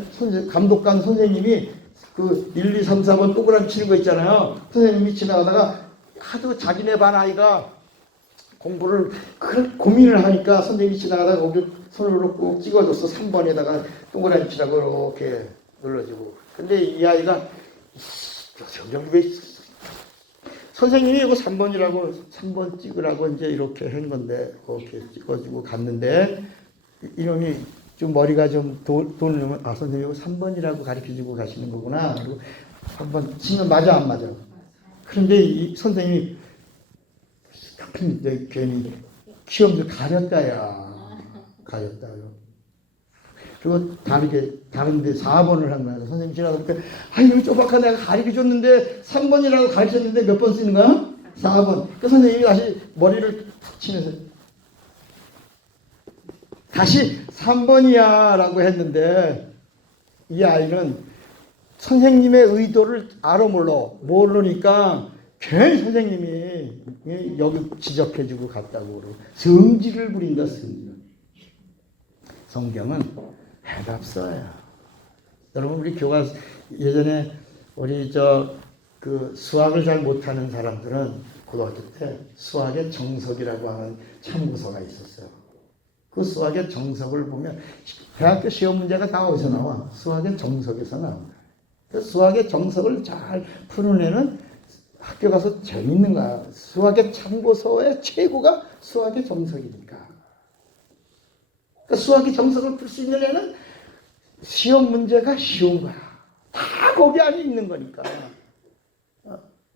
감독관 선생님이 그 1, 2, 3, 4번 동그라미 치는 거 있잖아요. 선생님이 지나가다가 하도 자기네 반 아이가 공부를 고민을 하니까 선생님이 지나가다가 거기 손으로 꼭 찍어줬어. 3번에다가 동그라미 치라고 이렇게 눌러주고. 근데 이 아이가 왜 선생님이 이거 3번 찍으라고 이제 이렇게 한 건데, 이렇게 찍어주고 갔는데, 이놈이 좀 머리가 좀 돌려면, 선생님 이거 3번이라고 가르쳐주고 가시는 거구나. 그리고 3번 치면 맞아, 안 맞아? 그런데 이 선생님이 괜히 시험을 가렸다요. 그리고 다른데 4번을 한 거야. 선생님 지나가니까, 이거 쪼박한 내가 가르쳐줬는데 3번이라고 가르쳤는데 몇 번 쓰는 거야? 4번. 그 선생님이 다시 머리를 탁 치면서 다시 3번이야 라고 했는데, 이 아이는 선생님의 의도를 모르니까 괜히 선생님이 여기 지적해주고 갔다고 그러고 성질을 부린다. 성경은 해답서야. 여러분, 우리 교과 예전에 우리 그 수학을 잘 못하는 사람들은 고등학교 때 수학의 정석이라고 하는 참고서가 있었어요. 그 수학의 정석을 보면 대학교 시험 문제가 다 어디서 나와? 수학의 정석에서 나옵니다. 그 수학의 정석을 잘 풀어내는 학교 가서 재밌는 거야. 수학의 참고서의 최고가 수학의 정석이니까. 그러니까 수학의 정석을 풀 수 있는 애는 시험 문제가 쉬운 거야. 다 거기 안에 있는 거니까.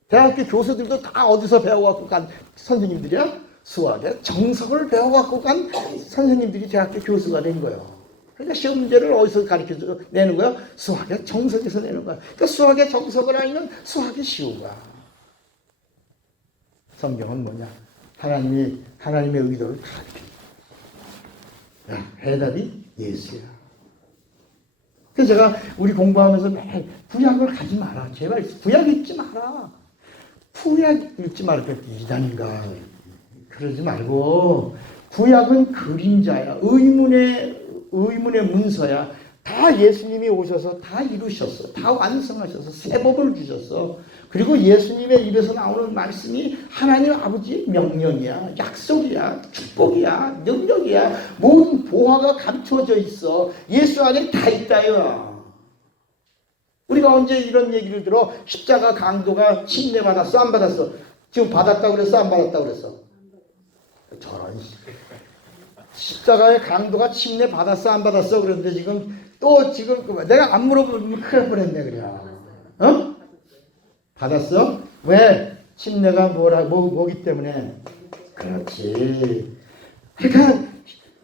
대학교 교수들도 다 어디서 배워갖고 간 선생님들이야? 수학의 정석을 배워갖고 간 선생님들이 대학교 교수가 된 거예요. 그러니까 시험 문제를 어디서 가르쳐서 내는 거야? 수학의 정석에서 내는 거야. 그러니까 수학의 정석을 알면 수학이 쉬운 거야. 성경은 뭐냐? 하나님의 의도를 가르쳐. 야, 해답이 예수야. 그래서 제가 우리 공부하면서 매일 구약을 가지 마라. 제발 구약 읽지 마라. 구약 읽지 말고 이단인가 그러지 말고 구약은 그림자야. 의문의 문서야. 다 예수님이 오셔서 다 이루셨어. 다 완성하셔서 새 법을 주셨어. 그리고 예수님의 입에서 나오는 말씀이 하나님 아버지의 명령이야. 약속이야. 축복이야. 능력이야. 모든 보화가 감춰져 있어. 예수 안에 다 있다요. 우리가 언제 이런 얘기를 들어? 십자가 강도가 침례받았어? 안 받았어? 지금 받았다고 그랬어? 안 받았다고 그랬어? 저런 십자가의 강도가 침례받았어? 안 받았어? 그런데 지금 내가 안 물어보면 큰일 날 뻔했네 그냥. 어? 받았어? 왜? 침례가 뭐기 때문에? 그렇지. 그러니까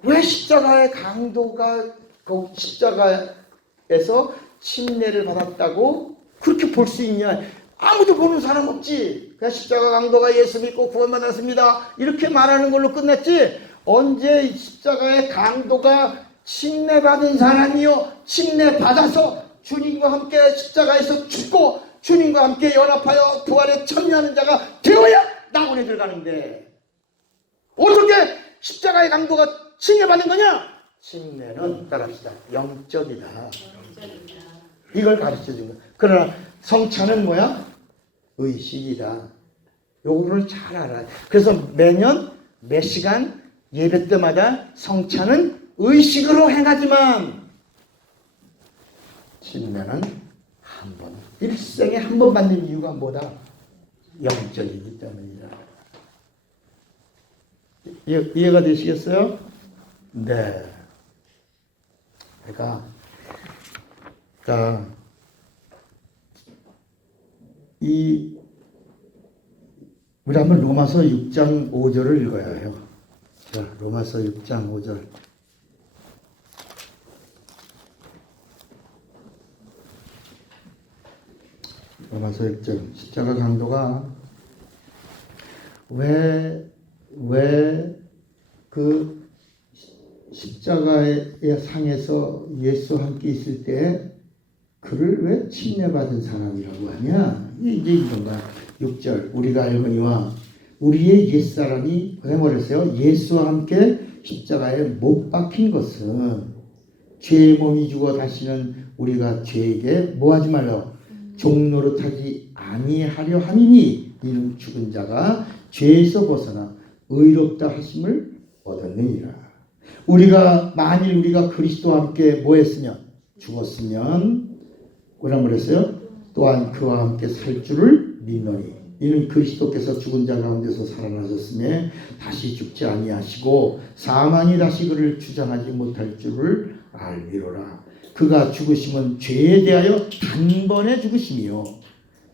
왜 십자가의 강도가 그 십자가에서 침례를 받았다고 그렇게 볼 수 있냐? 아무도 보는 사람 없지. 그냥 십자가 강도가 예수 믿고 구원받았습니다. 이렇게 말하는 걸로 끝났지. 언제 십자가의 강도가 침례받은 사람이요, 침례받아서 주님과 함께 십자가에서 죽고 주님과 함께 연합하여 부활에 참여하는 자가 되어야 낙원에 들어가는데, 어떻게 십자가의 강도가 침례받는 거냐? 침례는 따라합시다. 영적이다. 이걸 가르쳐준 거야. 그러나 성찬은 뭐야? 의식이다. 요거를 잘 알아. 그래서 매년 몇 시간 예배 때마다 성찬은 의식으로 행하지만 침례는 한 번, 일생에 한 번 받는 이유가 뭐다? 영적이기 때문이다. 이해가 되시겠어요? 네. 그러니까 우리 한번 로마서 6장 5절을 읽어야 해요. 자, 로마서 6장 5절. 로마서 6장. 십자가 강도가 왜 그 십자가의 상에서 예수와 함께 있을 때 그를 왜 침례받은 사람이라고 하냐? 이제 이런 거야. 6절. 우리가 알거니와 우리의 옛사람이 뭐랬어요? 예수와 함께 십자가에 못 박힌 것은 죄의 몸이 죽어 다시는 우리가 죄에게 뭐하지 말라? 종노릇하지 아니하려 함이니 이는 죽은 자가 죄에서 벗어나 의롭다 하심을 얻었느니라. 만일 우리가 그리스도와 함께 뭐했으면 죽었으면 뭐라 그랬어요? 또한 그와 함께 살 줄을 믿노니 이는 그리스도께서 죽은 자 가운데서 살아나셨음에 다시 죽지 아니하시고 사망이 다시 그를 주장하지 못할 줄을 알리로라. 그가 죽으심은 죄에 대하여 단번에 죽으심이요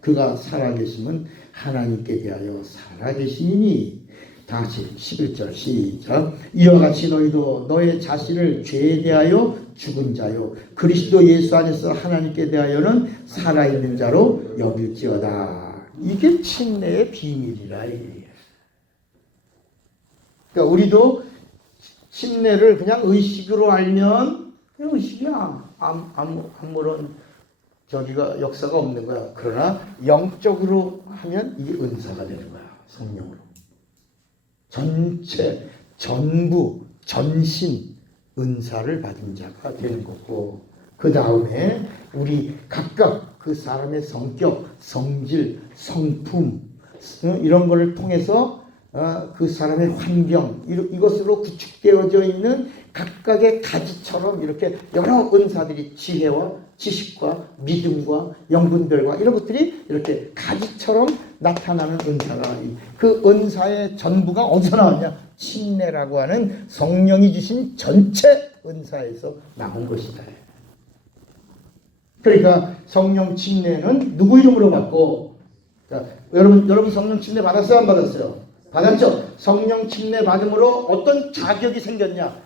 그가 살아계심은 하나님께 대하여 살아계심이니. 다시 11절 시작. 이와 같이 너희도 너의 자신을 죄에 대하여 죽은 자요 그리스도 예수 안에서 하나님께 대하여는 살아있는 자로 여길지어다. 이게 침례의 비밀이라. 그러니까 우리도 침례를 그냥 의식으로 알면 그냥 의식이야. 아무런 저기가 역사가 없는 거야. 그러나 영적으로 하면 이게 은사가 되는 거야. 성령으로. 전체, 전부, 전신 은사를 받은 자가 되는 거고, 그 다음에 우리 각각 그 사람의 성격, 성질, 성품 이런 거를 통해서 그 사람의 환경 이것으로 구축되어져 있는 각각의 가지처럼 이렇게 여러 은사들이 지혜와 지식과 믿음과 영분별과 이런 것들이 이렇게 가지처럼 나타나는 은사가 그 은사의 전부가 어디서 나왔냐? 침례라고 하는 성령이 주신 전체 은사에서 나온 것이다. 그러니까 성령 침례는 누구 이름으로 받고, 자, 여러분 성령 침례 받았어요? 안 받았어요? 받았죠? 성령 침례 받음으로 어떤 자격이 생겼냐?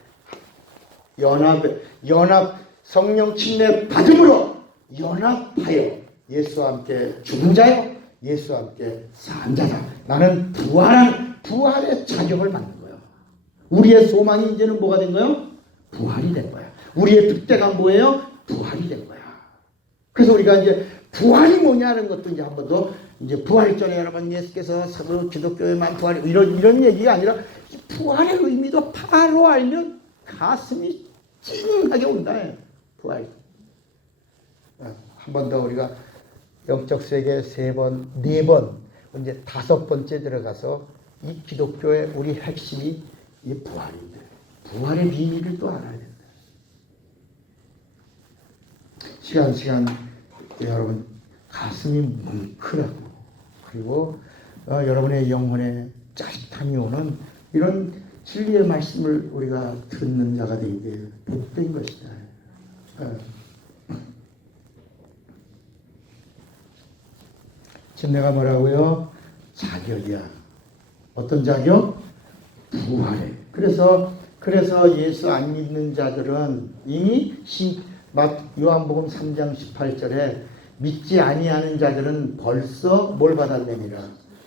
연합 성령 침례 받음으로 연합하여 예수와 함께 죽은 자요, 예수와 함께 산 자다. 나는 부활의 자격을 받는 거예요. 우리의 소망이 이제는 뭐가 된 거예요? 부활이 된 거야. 우리의 득대가 뭐예요? 부활이 된 거야. 그래서 우리가 이제 부활이 뭐냐는 것도 이제 한 번 더 이제 부활 전에 여러분 예수께서 기독교에만 부활 이런 얘기가 아니라 부활의 의미도 바로 알면 가슴이 찡하게 온다. 부활. 한 번 더 우리가 영적 세계 3번, 4번, 이제 5번째 들어가서 이 기독교의 우리 핵심이 이 부활인데 부활의 비밀을 또 알아야 된다. 시간 여러분 가슴이 뭉클하고 그리고 여러분의 영혼에 짜릿함이 오는 이런 진리의 말씀을 우리가 듣는 자가 되게 복된 것이다. 지금 내가 뭐라고요? 자격이야. 어떤 자격? 부활해. 그래서 예수 안 믿는 자들은 이미 요한복음 3장 18절에 믿지 아니하는 자들은 벌써 뭘 받았느니라.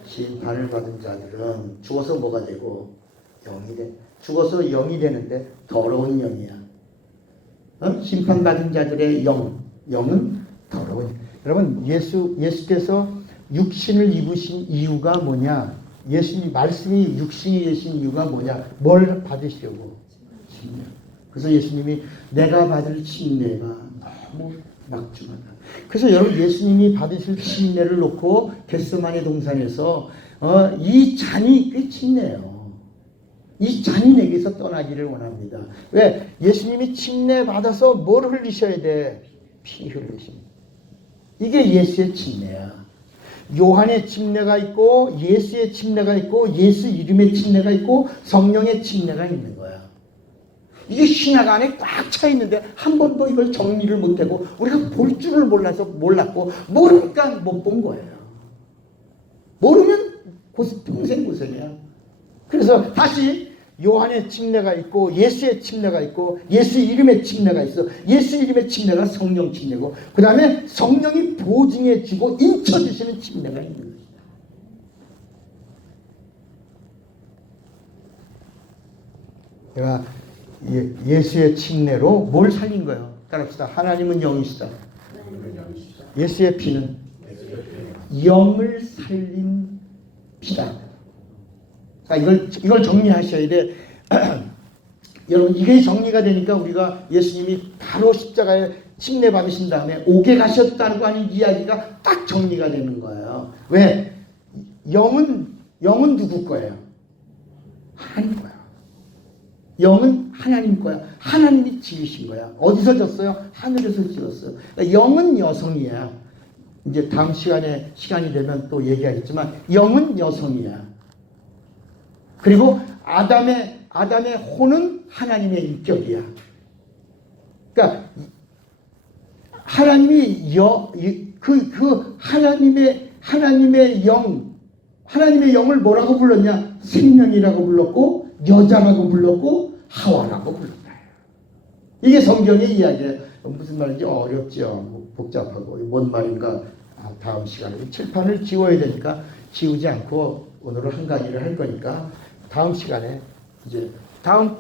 심판을 받은 자들은 죽어서 뭐가 되고 영이 돼. 죽어서 영이 되는데 더러운 영이야. 심판받은 자들의 영은 더러운. 여러분 예수께서 육신을 입으신 이유가 뭐냐? 예수님 말씀이 육신이 되신 이유가 뭐냐? 뭘 받으시려고? 침례. 그래서 예수님이 내가 받을 침례가 너무 막중하다. 그래서 여러분 예수님이 받으실 침례를 놓고 겟세마네 동산에서 이 잔이 그 침례예요. 이 잔이 내게서 떠나기를 원합니다. 왜? 예수님이 침례 받아서 뭘 흘리셔야 돼? 피 흘리십니다. 이게 예수의 침례야. 요한의 침례가 있고 예수의 침례가 있고 예수 이름의 침례가 있고 성령의 침례가 있는 거야. 이게 신약 안에 꽉 차 있는데 한 번도 이걸 정리를 못하고 우리가 볼 줄을 몰랐고 모르니까 못 본 거예요. 모르면 평생 고생이야. 그래서 다시 요한의 침례가 있고 예수의 침례가 있고 예수 이름의 침례가 있어. 예수 이름의 침례가 성령 침례고 그 다음에 성령이 보증해 주고 인쳐주시는 침례가 있는 거예요. 내가 예수의 침례로 뭘 살린 거예요? 따라합시다. 하나님은 영이시다. 예수의 피는 영을 살린 피다. 자, 이걸 정리하셔야 돼. 여러분 이게 정리가 되니까 우리가 예수님이 바로 십자가에 침례 받으신 다음에 옥에 가셨다고 하는 이야기가 딱 정리가 되는 거예요. 왜? 영은 누구 거예요? 하나님 거야. 영은 하나님 거야. 하나님이 지으신 거야. 어디서 졌어요? 하늘에서 지었어요. 그러니까 영은 여성이야. 이제 다음 시간이 되면 또 얘기하겠지만 영은 여성이야. 그리고 아담의 혼은 하나님의 인격이야. 그러니까 하나님이 하나님의 영을 뭐라고 불렀냐? 생명이라고 불렀고 여자라고 불렀고 하와라고 불렀다. 이게 성경의 이야기예요. 무슨 말인지 어렵죠. 복잡하고 뭔 말인가. 다음 시간에 칠판을 지워야 되니까 지우지 않고 오늘은 한 강의를 할 거니까 다음 시간에 이제 다음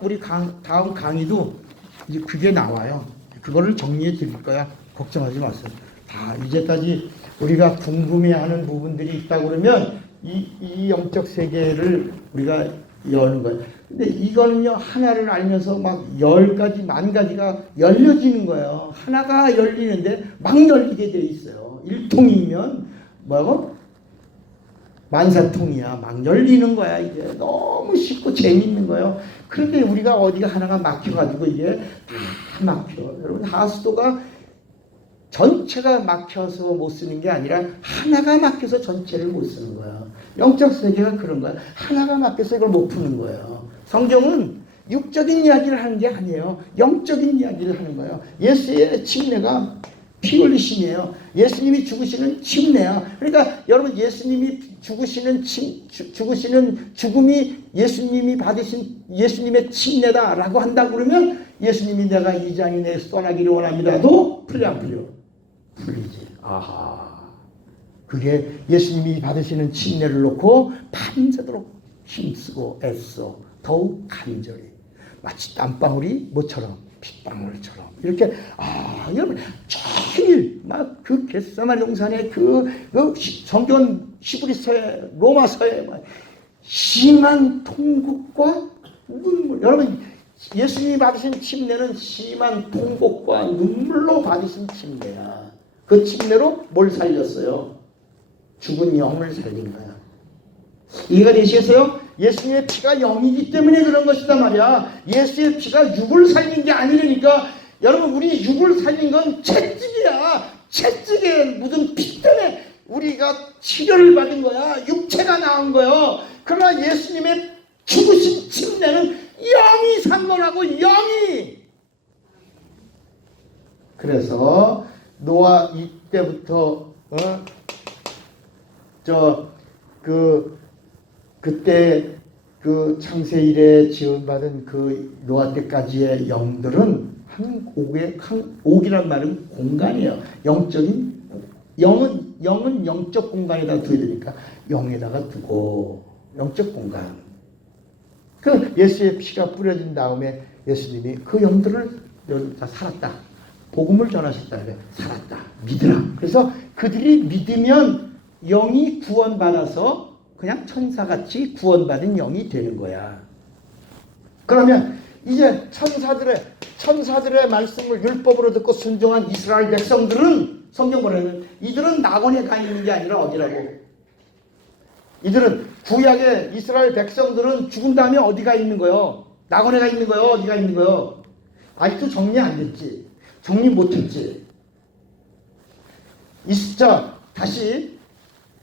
강의도 이제 그게 나와요. 그거를 정리해 드릴 거야. 걱정하지 마세요. 다 이제까지 우리가 궁금해하는 부분들이 있다고 그러면 이 영적 세계를 우리가 여는 거예요. 근데 이거는요 하나를 알면서 막 10가지, 10,000가지가 열려지는 거예요. 하나가 열리는데 막 열리게 돼 있어요. 일통이면 뭐라고? 만사통이야. 막 열리는 거야. 이게 너무 쉽고 재밌는 거예요. 그런데 우리가 어디가 하나가 막혀가지고 이게 다 막혀. 여러분 하수도가 전체가 막혀서 못 쓰는 게 아니라 하나가 막혀서 전체를 못 쓰는 거야. 영적 세계가 그런 거야. 하나가 막혀서 이걸 못 푸는 거예요. 성경은 육적인 이야기를 하는 게 아니에요. 영적인 이야기를 하는 거예요. 예수의 침례가 피 흘리심이에요. 예수님이 죽으시는 침례야. 그러니까 여러분 예수님이 죽으시는 죽음이 예수님이 받으신 예수님의 침례다라고 한다고 그러면 예수님이 내가 이 잔이 내 떠나기를 원합니다도 풀려 안 풀려? 풀리지. 아하. 그게 예수님이 받으시는 침례를 놓고 밤새도록 힘쓰고 애써 더욱 간절히 마치 땀방울이 뭐처럼 핏방울처럼 이렇게 여러분 종일 막 그 겟세마네 동산에 그 성경 히브리서에 로마서에 막 심한 통곡과 눈물. 여러분 예수님이 받으신 침례는 심한 통곡과 눈물로 받으신 침례야. 그 침례로 뭘 살렸어요? 죽은 영을 살린 거야. 이해가 되시겠어요? 예수님의 피가 영이기 때문에 그런 것이다 말이야. 예수의 피가 육을 살린 게 아니라니까. 여러분 우리 육을 살린 건 채찍이야. 채찍에 묻은 피 때문에 우리가 치료를 받은 거야. 육체가 나온 거야. 그러나 예수님의 죽으신 침례는 영이 상관하고 영이. 그래서 노아 이때부터 그때 그 창세 이래 지원받은 그 노아 때까지의 영들은 옥이란 말은 공간이에요. 영은 영적 공간에다 둬야 되니까 영에다가 두고 영적 공간. 그 예수의 피가 뿌려진 다음에 예수님이 그 영들을 다 살았다. 복음을 전하셨다. 살았다. 믿으라. 그래서 그들이 믿으면 영이 구원받아서 그냥 천사같이 구원받은 영이 되는 거야. 그러면 이제 천사들의 말씀을 율법으로 듣고 순종한 이스라엘 백성들은 성경으로는 이들은 낙원에 가 있는 게 아니라 어디라고? 이들은 구약의 이스라엘 백성들은 죽은 다음에 어디가 있는 거요? 낙원에 가 있는 거요? 어디가 있는 거요? 아직도 정리 안 됐지. 정리 못 했지. 다시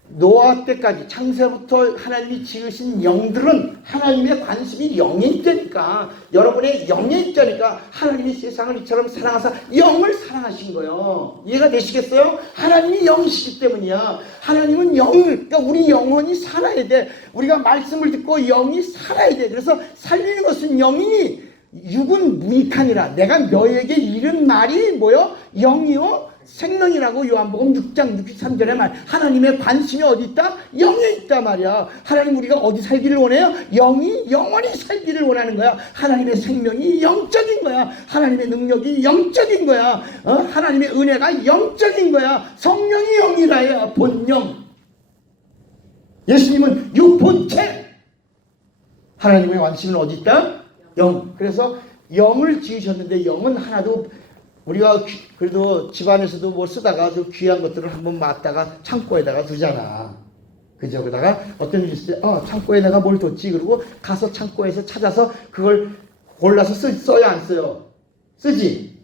노아 때까지 창세부터 하나님이 지으신 영들은 하나님의 관심이 영에 있다니까. 여러분의 영에 있다니까. 하나님이 세상을 이처럼 사랑하사 영을 사랑하신 거예요. 이해가 되시겠어요? 하나님이 영이시기 때문이야. 하나님은 그러니까 우리 영혼이 살아야 돼. 우리가 말씀을 듣고 영이 살아야 돼. 그래서 살리는 것은 영이니 육은 무익하니라. 내가 너에게 이른 말이 뭐요? 영이요? 생명이라고 요한복음 6장 63절에 말. 하나님의 관심이 어디 있다? 영에 있다 말이야. 하나님 우리가 어디 살기를 원해요? 영이 영원히 살기를 원하는 거야. 하나님의 생명이 영적인 거야. 하나님의 능력이 영적인 거야. 하나님의 은혜가 영적인 거야. 성령이 영이라야. 본영. 예수님은 육본체. 하나님의 관심은 어디 있다? 영. 그래서 영을 지으셨는데 영은 하나도 우리가 그래도 집안에서도 뭐 쓰다가 좀 귀한 것들을 한번 맞다가 창고에다가 두잖아. 그죠? 그러다가 어떤 일이 있을 때 창고에 내가 뭘 뒀지? 그리고 가서 창고에서 찾아서 그걸 골라서 써야 안 써요? 쓰지.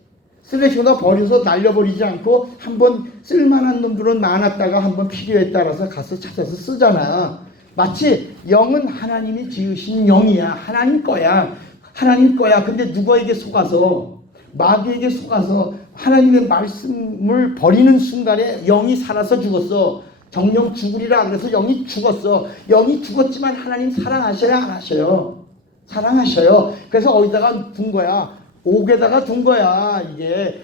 쓰레기보다 버려서 날려버리지 않고 한번 쓸만한 놈들은 많았다가 한번 필요에 따라서 가서 찾아서 쓰잖아. 마치 영은 하나님이 지으신 영이야. 하나님 거야. 하나님 거야. 근데 누구에게 속아서? 마귀에게 속아서 하나님의 말씀을 버리는 순간에 영이 살아서 죽었어. 정령 죽으리라. 그래서 영이 죽었어. 영이 죽었지만 하나님 사랑하셔야 안 하셔요? 사랑하셔요. 그래서 어디다가 둔 거야? 옥에다가 둔 거야. 이게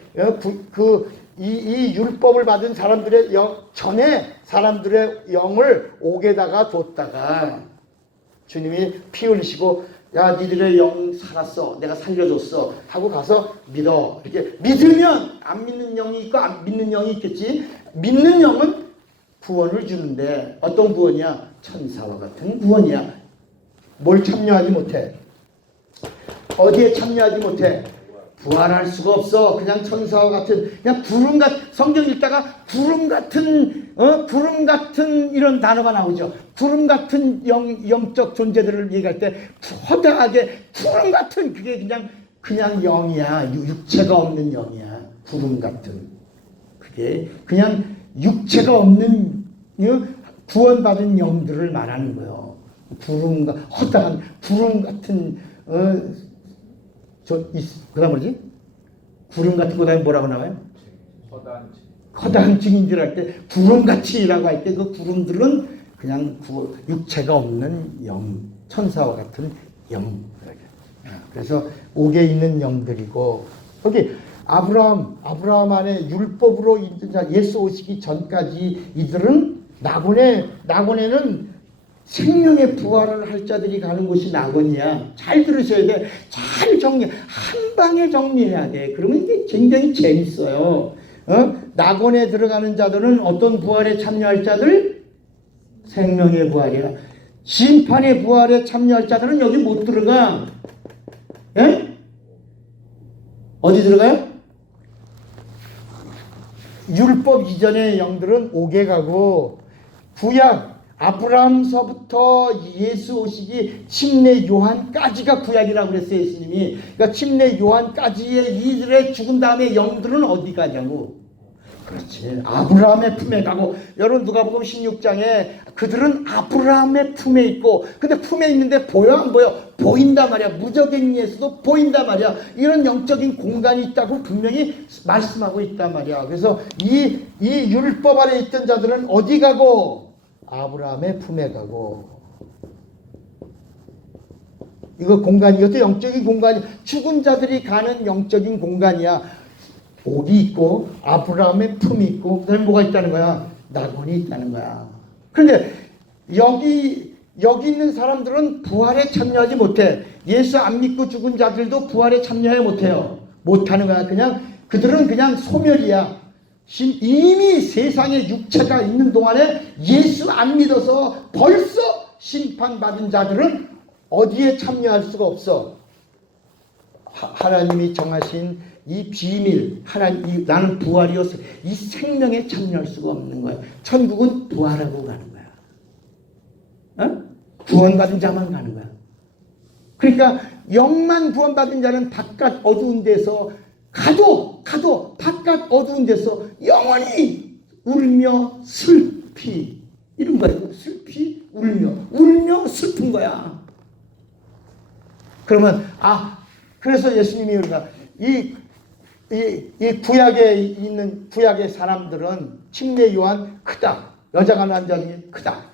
이 율법을 받은 사람들의 전에 사람들의 영을 옥에다가 뒀다가 주님이 피 흘리시고 야 니들의 영 살았어. 내가 살려줬어. 하고 가서 믿어. 이렇게 믿으면 안 믿는 영이 있고 안 믿는 영이 있겠지. 믿는 영은 구원을 주는데 어떤 구원이야? 천사와 같은 구원이야. 뭘 참여하지 못해? 어디에 참여하지 못해? 부활할 수가 없어. 그냥 천사와 같은 그냥 성경 읽다가 구름 같은 이런 단어가 나오죠. 구름 같은 영적 존재들을 얘기할 때 허다하게 구름 같은 그게 그냥 영이야. 육체가 없는 영이야. 구름 같은 그게 그냥 육체가 없는 구원받은 영들을 말하는 거예요. 구름과 허다한 구름 같은 그다음 뭐지? 구름 같은 그다음에 뭐라고 나와요? 허다한 증인들 할 때 구름같이라고 할 때 그 구름들은 그냥 육체가 없는 영, 천사와 같은 영. 그래서 옥에 있는 영들이고 여기 아브라함 안에 율법으로 예수 오시기 전까지 이들은 낙원에는 생명의 부활을 할 자들이 가는 곳이 낙원이야. 잘 들으셔야 돼. 잘 한 방에 정리해야 돼. 그러면 이게 굉장히 재밌어요. 낙원에 들어가는 자들은 어떤 부활에 참여할 자들? 생명의 부활이야. 심판의 부활에 참여할 자들은 여기 못 들어가. 예? 어디 들어가요? 율법 이전의 영들은 옥에 가고 구약 아브라함서부터 예수 오시기 침례 요한까지가 구약이라고 그랬어요. 예수님이. 그러니까 침례 요한까지의 이들의 죽은 다음에 영들은 어디 가냐고. 그렇지. 아브라함의 품에 가고 여러분 누가복음 16장에 그들은 아브라함의 품에 있고 근데 품에 있는데 보여 안 보여? 보인단 말이야. 무적행위에서도 보인단 말이야. 이런 영적인 공간이 있다고 분명히 말씀하고 있단 말이야. 그래서 이 율법 아래 있던 자들은 어디 가고? 아브라함의 품에 가고. 이거 공간이 이것도 영적인 공간이 죽은 자들이 가는 영적인 공간이야. 옥이 있고 아브라함의 품이 있고 그다음에 뭐가 있다는 거야? 낙원이 있다는 거야. 그런데 여기 있는 사람들은 부활에 참여하지 못해. 예수 안 믿고 죽은 자들도 부활에 참여해 못해요. 못하는 거야. 그들은 그냥 소멸이야. 이미 세상에 육체가 있는 동안에 예수 안 믿어서 벌써 심판받은 자들은 어디에 참여할 수가 없어. 하나님이 정하신 이 비밀, 나는 부활이어서 이 생명에 참여할 수가 없는 거야. 천국은 부활하고 가는 거야. 구원받은 자만 가는 거야. 그러니까 영만 구원받은 자는 바깥 어두운 데서 가도 바깥 어두운 데서 영원히 울며 슬피 이런 거예요. 슬피 울며 슬픈 거야. 그러면 그래서 예수님이 우리가 이 구약에 있는 구약의 사람들은 침례 요한 크다. 여자가 낳은 자 중에 크다.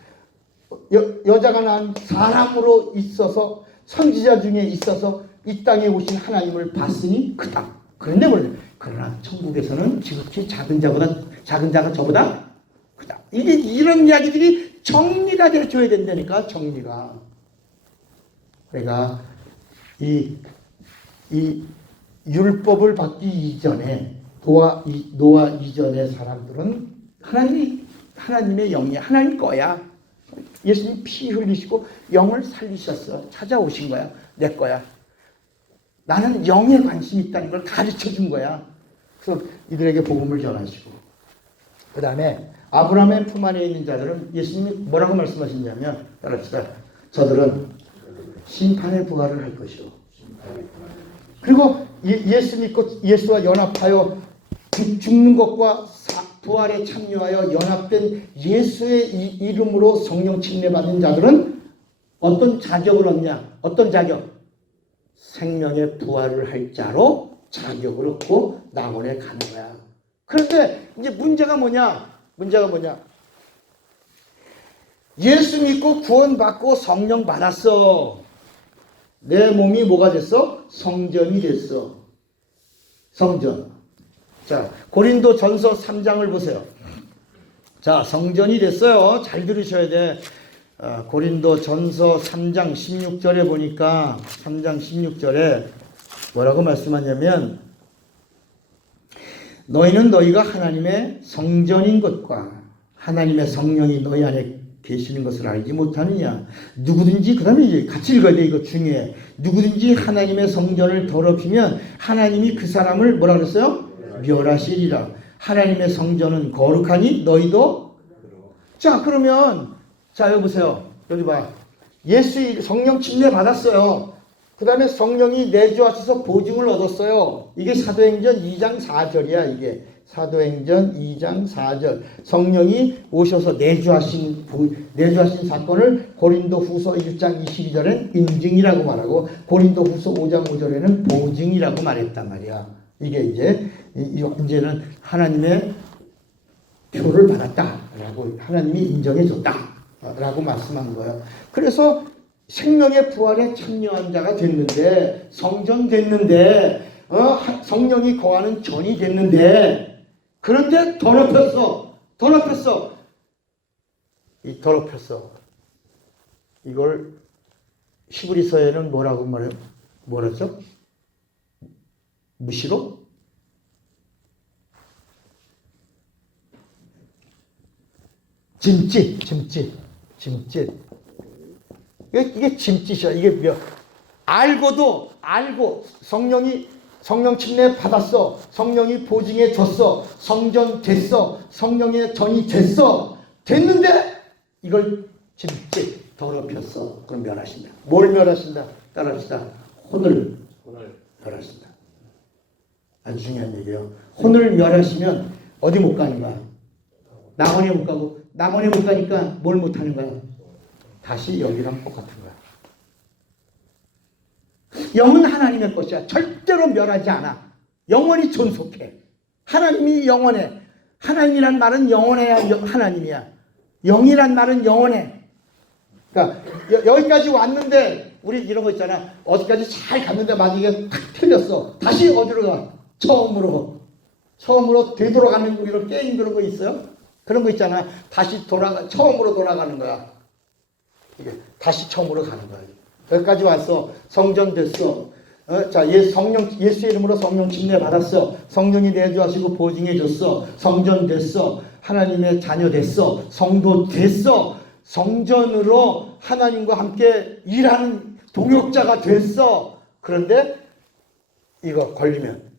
여자가 낳은 사람으로 있어서 선지자 중에 있어서 이 땅에 오신 하나님을 봤으니 크다. 그런데 그러나 천국에서는 지극히 작은 자가 저보다 크다. 이런 이야기들이 정리가 돼줘야 된다니까. 정리가. 그러니까 이 율법을 받기 이전에 노아 이전의 사람들은 하나님의 영이 하나님 거야. 예수님 피 흘리시고 영을 살리셨어. 찾아오신 거야. 내 거야. 나는 영에 관심이 있다는 걸 가르쳐 준 거야. 그래서 이들에게 복음을 전하시고 그 다음에 아브라함의 품 안에 있는 자들은 예수님이 뭐라고 말씀하셨냐면 따라합시다. 저들은 심판의 부활을 할 것이요. 그리고 예수 믿고 예수와 연합하여 죽는 것과 부활에 참여하여 연합된 예수의 이름으로 성령 침례받은 자들은 어떤 자격을 얻냐? 어떤 자격? 생명의 부활을 할 자로 자격을 얻고 낙원에 가는 거야. 그런데 이제 문제가 뭐냐? 예수 믿고 구원받고 성령 받았어. 내 몸이 뭐가 됐어? 성전이 됐어. 성전. 자, 고린도 전서 3장을 보세요. 자, 성전이 됐어요. 잘 들으셔야 돼. 고린도 전서 3장 16절에 보니까 3장 16절에 뭐라고 말씀하냐면 너희는 너희가 하나님의 성전인 것과 하나님의 성령이 너희 안에 계시는 것을 알지 못하느냐. 누구든지, 그 다음에 이제 같이 읽어야 돼. 이거 중요해. 누구든지 하나님의 성전을 더럽히면 하나님이 그 사람을 뭐라 그랬어요? 멸하시리라. 하나님의 성전은 거룩하니 너희도. 자, 그러면 자, 여기 보세요. 여기 봐. 예수 성령 침례 받았어요. 그 다음에 성령이 내주하셔서 보증을 얻었어요. 이게 사도행전 2장 4절이야. 이게 사도행전 2장 4절. 성령이 오셔서 내주하신 사건을 고린도 후서 1장 22절엔 인증이라고 말하고 고린도 후서 5장 5절에는 보증이라고 말했단 말이야. 이게 이제는 하나님의 표를 받았다라고 하나님이 인정해 줬다라고 말씀한 거예요. 그래서 생명의 부활에 참여한 자가 됐는데, 성전 됐는데, 성령이 거하는 전이 됐는데, 그런데 더럽혔어. 이걸 히브리서에는 뭐라고 말해요? 뭐랬죠? 무시로? 짐짓. 이게 짐짓이야. 이게 알고 성령 침례 받았어. 성령이 보증해 줬어. 성전 됐어. 성령의 전이 됐는데 이걸 짐짓 더럽혔어. 그럼 멸하신다. 뭘 멸하신다? 따라합시다. 혼을 멸하신다. 아주 중요한 얘기예요. 혼을 멸하시면 어디 못 가는 거야? 남원에 못 가고, 남원에 못 가니까 뭘 못 하는 거야? 다시 여기랑 똑같은 거야. 영은 하나님의 것이야. 절대로 멸하지 않아. 영원히 존속해. 하나님이 영원해. 하나님이란 말은 영원해야 하나님이야. 영이란 말은 영원해. 그러니까 여기까지 왔는데 우리 이런 거 있잖아. 어디까지 잘 갔는데 만약에 탁 틀렸어. 다시 어디로 가? 처음으로 되돌아가는 이런 게임 그런 거 있어요? 그런 거 있잖아. 다시 처음으로 돌아가는 거야. 이게 다시 처음으로 가는 거야. 여기까지 왔어. 성전 됐어. 자, 예수의 이름으로 성령 침례 받았어. 성령이 내주하시고 보증해 줬어. 성전 됐어. 하나님의 자녀 됐어. 성도 됐어. 성전으로 하나님과 함께 일하는 동역자가 됐어. 그런데 이거 걸리면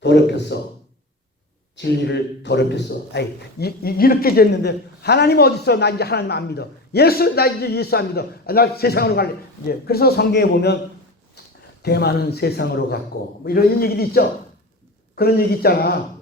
더럽혔어. 진리를 더럽혔어. 이렇게 됐는데 하나님 어디 있어? 나 이제 하나님 안 믿어. 나 이제 예수 안 믿어. 나 세상으로 갈래. 이제 그래서 성경에 보면 대만은 세상으로 갔고 뭐 이런 얘기도 있죠. 그런 얘기 있잖아.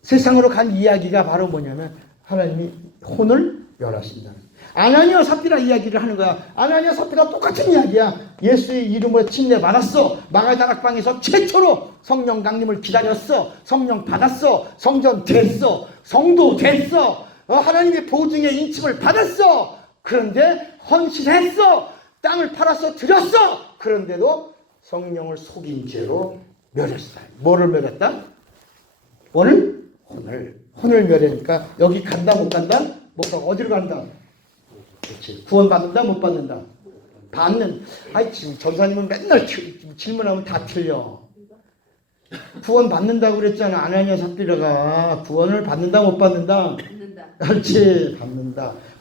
세상으로 간 이야기가 바로 뭐냐면 하나님이 혼을 멸하신다. 아나니아 삽비라 이야기를 하는 거야. 아나니아 삽비라 똑같은 이야기야. 예수의 이름으로 침례 받았어. 마가다락방에서 최초로 성령 강림을 기다렸어. 성령 받았어. 성전 됐어. 성도 됐어. 하나님의 보증의 인침을 받았어. 그런데 헌신했어. 땅을 팔아서 드렸어. 그런데도 성령을 속인 죄로 멸했다. 뭐를 멸했다? 혼을 멸하니까 여기 간다 못 간다? 못 가고 어디로 간다? 그렇지. 구원 받는다 못 받는다? 받는. 지금 전사님은 맨날 질문하면 다 틀려. 구원 받는다고 그랬잖아. 아나니아 삽비라가 구원을 받는다 못 받는다? 받는다. 그렇지.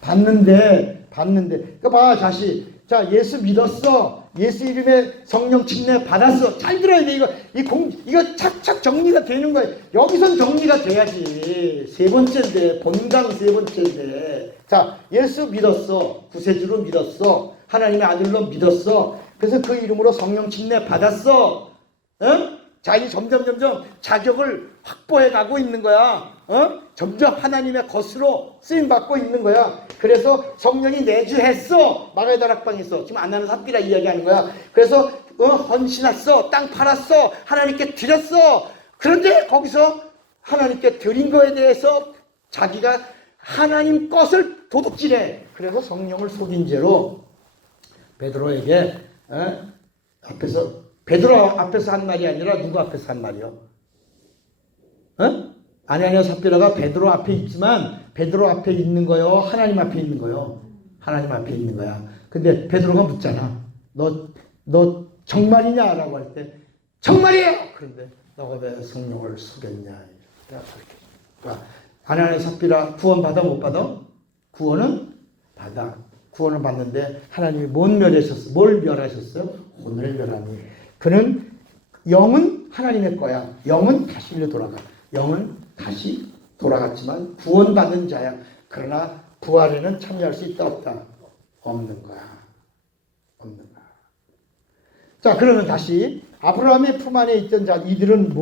받는데. 그러니까 봐 자식. 자, 예수 믿었어. 예수 이름에 성령 침례 받았어. 잘 들어야 돼. 이거 착착 정리가 되는 거야. 여기선 정리가 돼야지. 세 번째인데, 본강 세 번째인데. 자, 예수 믿었어. 구세주로 믿었어. 하나님의 아들로 믿었어. 그래서 그 이름으로 성령 침례 받았어. 자, 이제 점점 자격을 확보해 가고 있는 거야. 점점 하나님의 것으로 쓰임받고 있는 거야. 그래서 성령이 내주했어. 마가다락방에서. 지금 안나는 삽비라 이야기하는 거야. 그래서 헌신했어. 땅 팔았어. 하나님께 드렸어. 그런데 거기서 하나님께 드린 거에 대해서 자기가 하나님 것을 도둑질해. 그래서 성령을 속인 죄로 베드로에게 베드로 앞에서 한 말이 아니라 누구 앞에서 한 말이요? 아나니아 삽비라가 베드로 앞에 있지만 베드로 앞에 있는 거요? 하나님 앞에 있는 거요? 하나님 앞에 있는 거야. 근데 베드로가 묻잖아. 너 정말이냐? 라고 할 때 정말이에요! 그런데 너가 왜 성령을 속였냐? 그러니까 아나니아 삽비라 구원 받아 못 받아? 구원은 받아. 구원을 받는데 하나님이 뭘 멸하셨어요? 혼을 멸하니. 그는 영은 하나님의 거야. 영은 다시 일로 돌아가. 영은 다시 돌아갔지만 구원받은 자야. 그러나 부활에는 참여할 수 있다 없다? 없는 거야. 자, 그러면 다시 아브라함의 품 안에 있던 자 이들은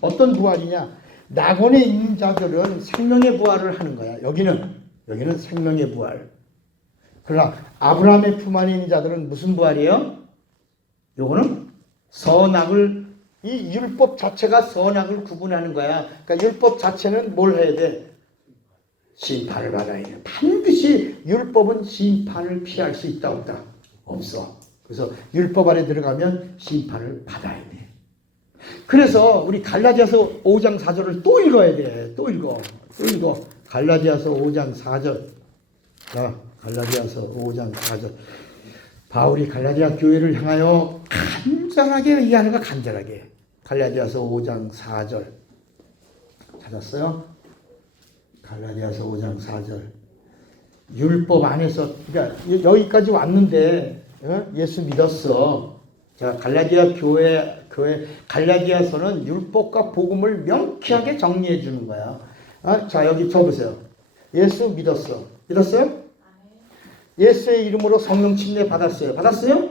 어떤 부활이냐? 낙원에 있는 자들은 생명의 부활을 하는 거야. 여기는 생명의 부활. 그러나 아브라함의 품 안에 있는 자들은 무슨 부활이에요? 요거는 선악을, 이 율법 자체가 선악을 구분하는 거야. 그러니까 율법 자체는 뭘 해야 돼? 심판을 받아야 돼. 반드시 율법은 심판을 피할 수 있다 없다? 없어. 그래서 율법 안에 들어가면 심판을 받아야 돼. 그래서 우리 갈라디아서 5장 4절을 또 읽어야 돼. 또 읽어. 갈라디아서 5장 4절. 자, 갈라디아서 5장 4절. 바울이 갈라디아 교회를 향하여 간절하게 얘기하는 거, 간절하게. 갈라디아서 5장 4절. 찾았어요? 갈라디아서 5장 4절. 율법 안에서, 그러니까 여기까지 왔는데 예수 믿었어. 자, 갈라디아 교회 갈라디아서는 율법과 복음을 명쾌하게 정리해 주는 거야. 자, 여기 쳐보세요. 예수 믿었어. 믿었어요? 예수의 이름으로 성령 침례 받았어요. 받았어요?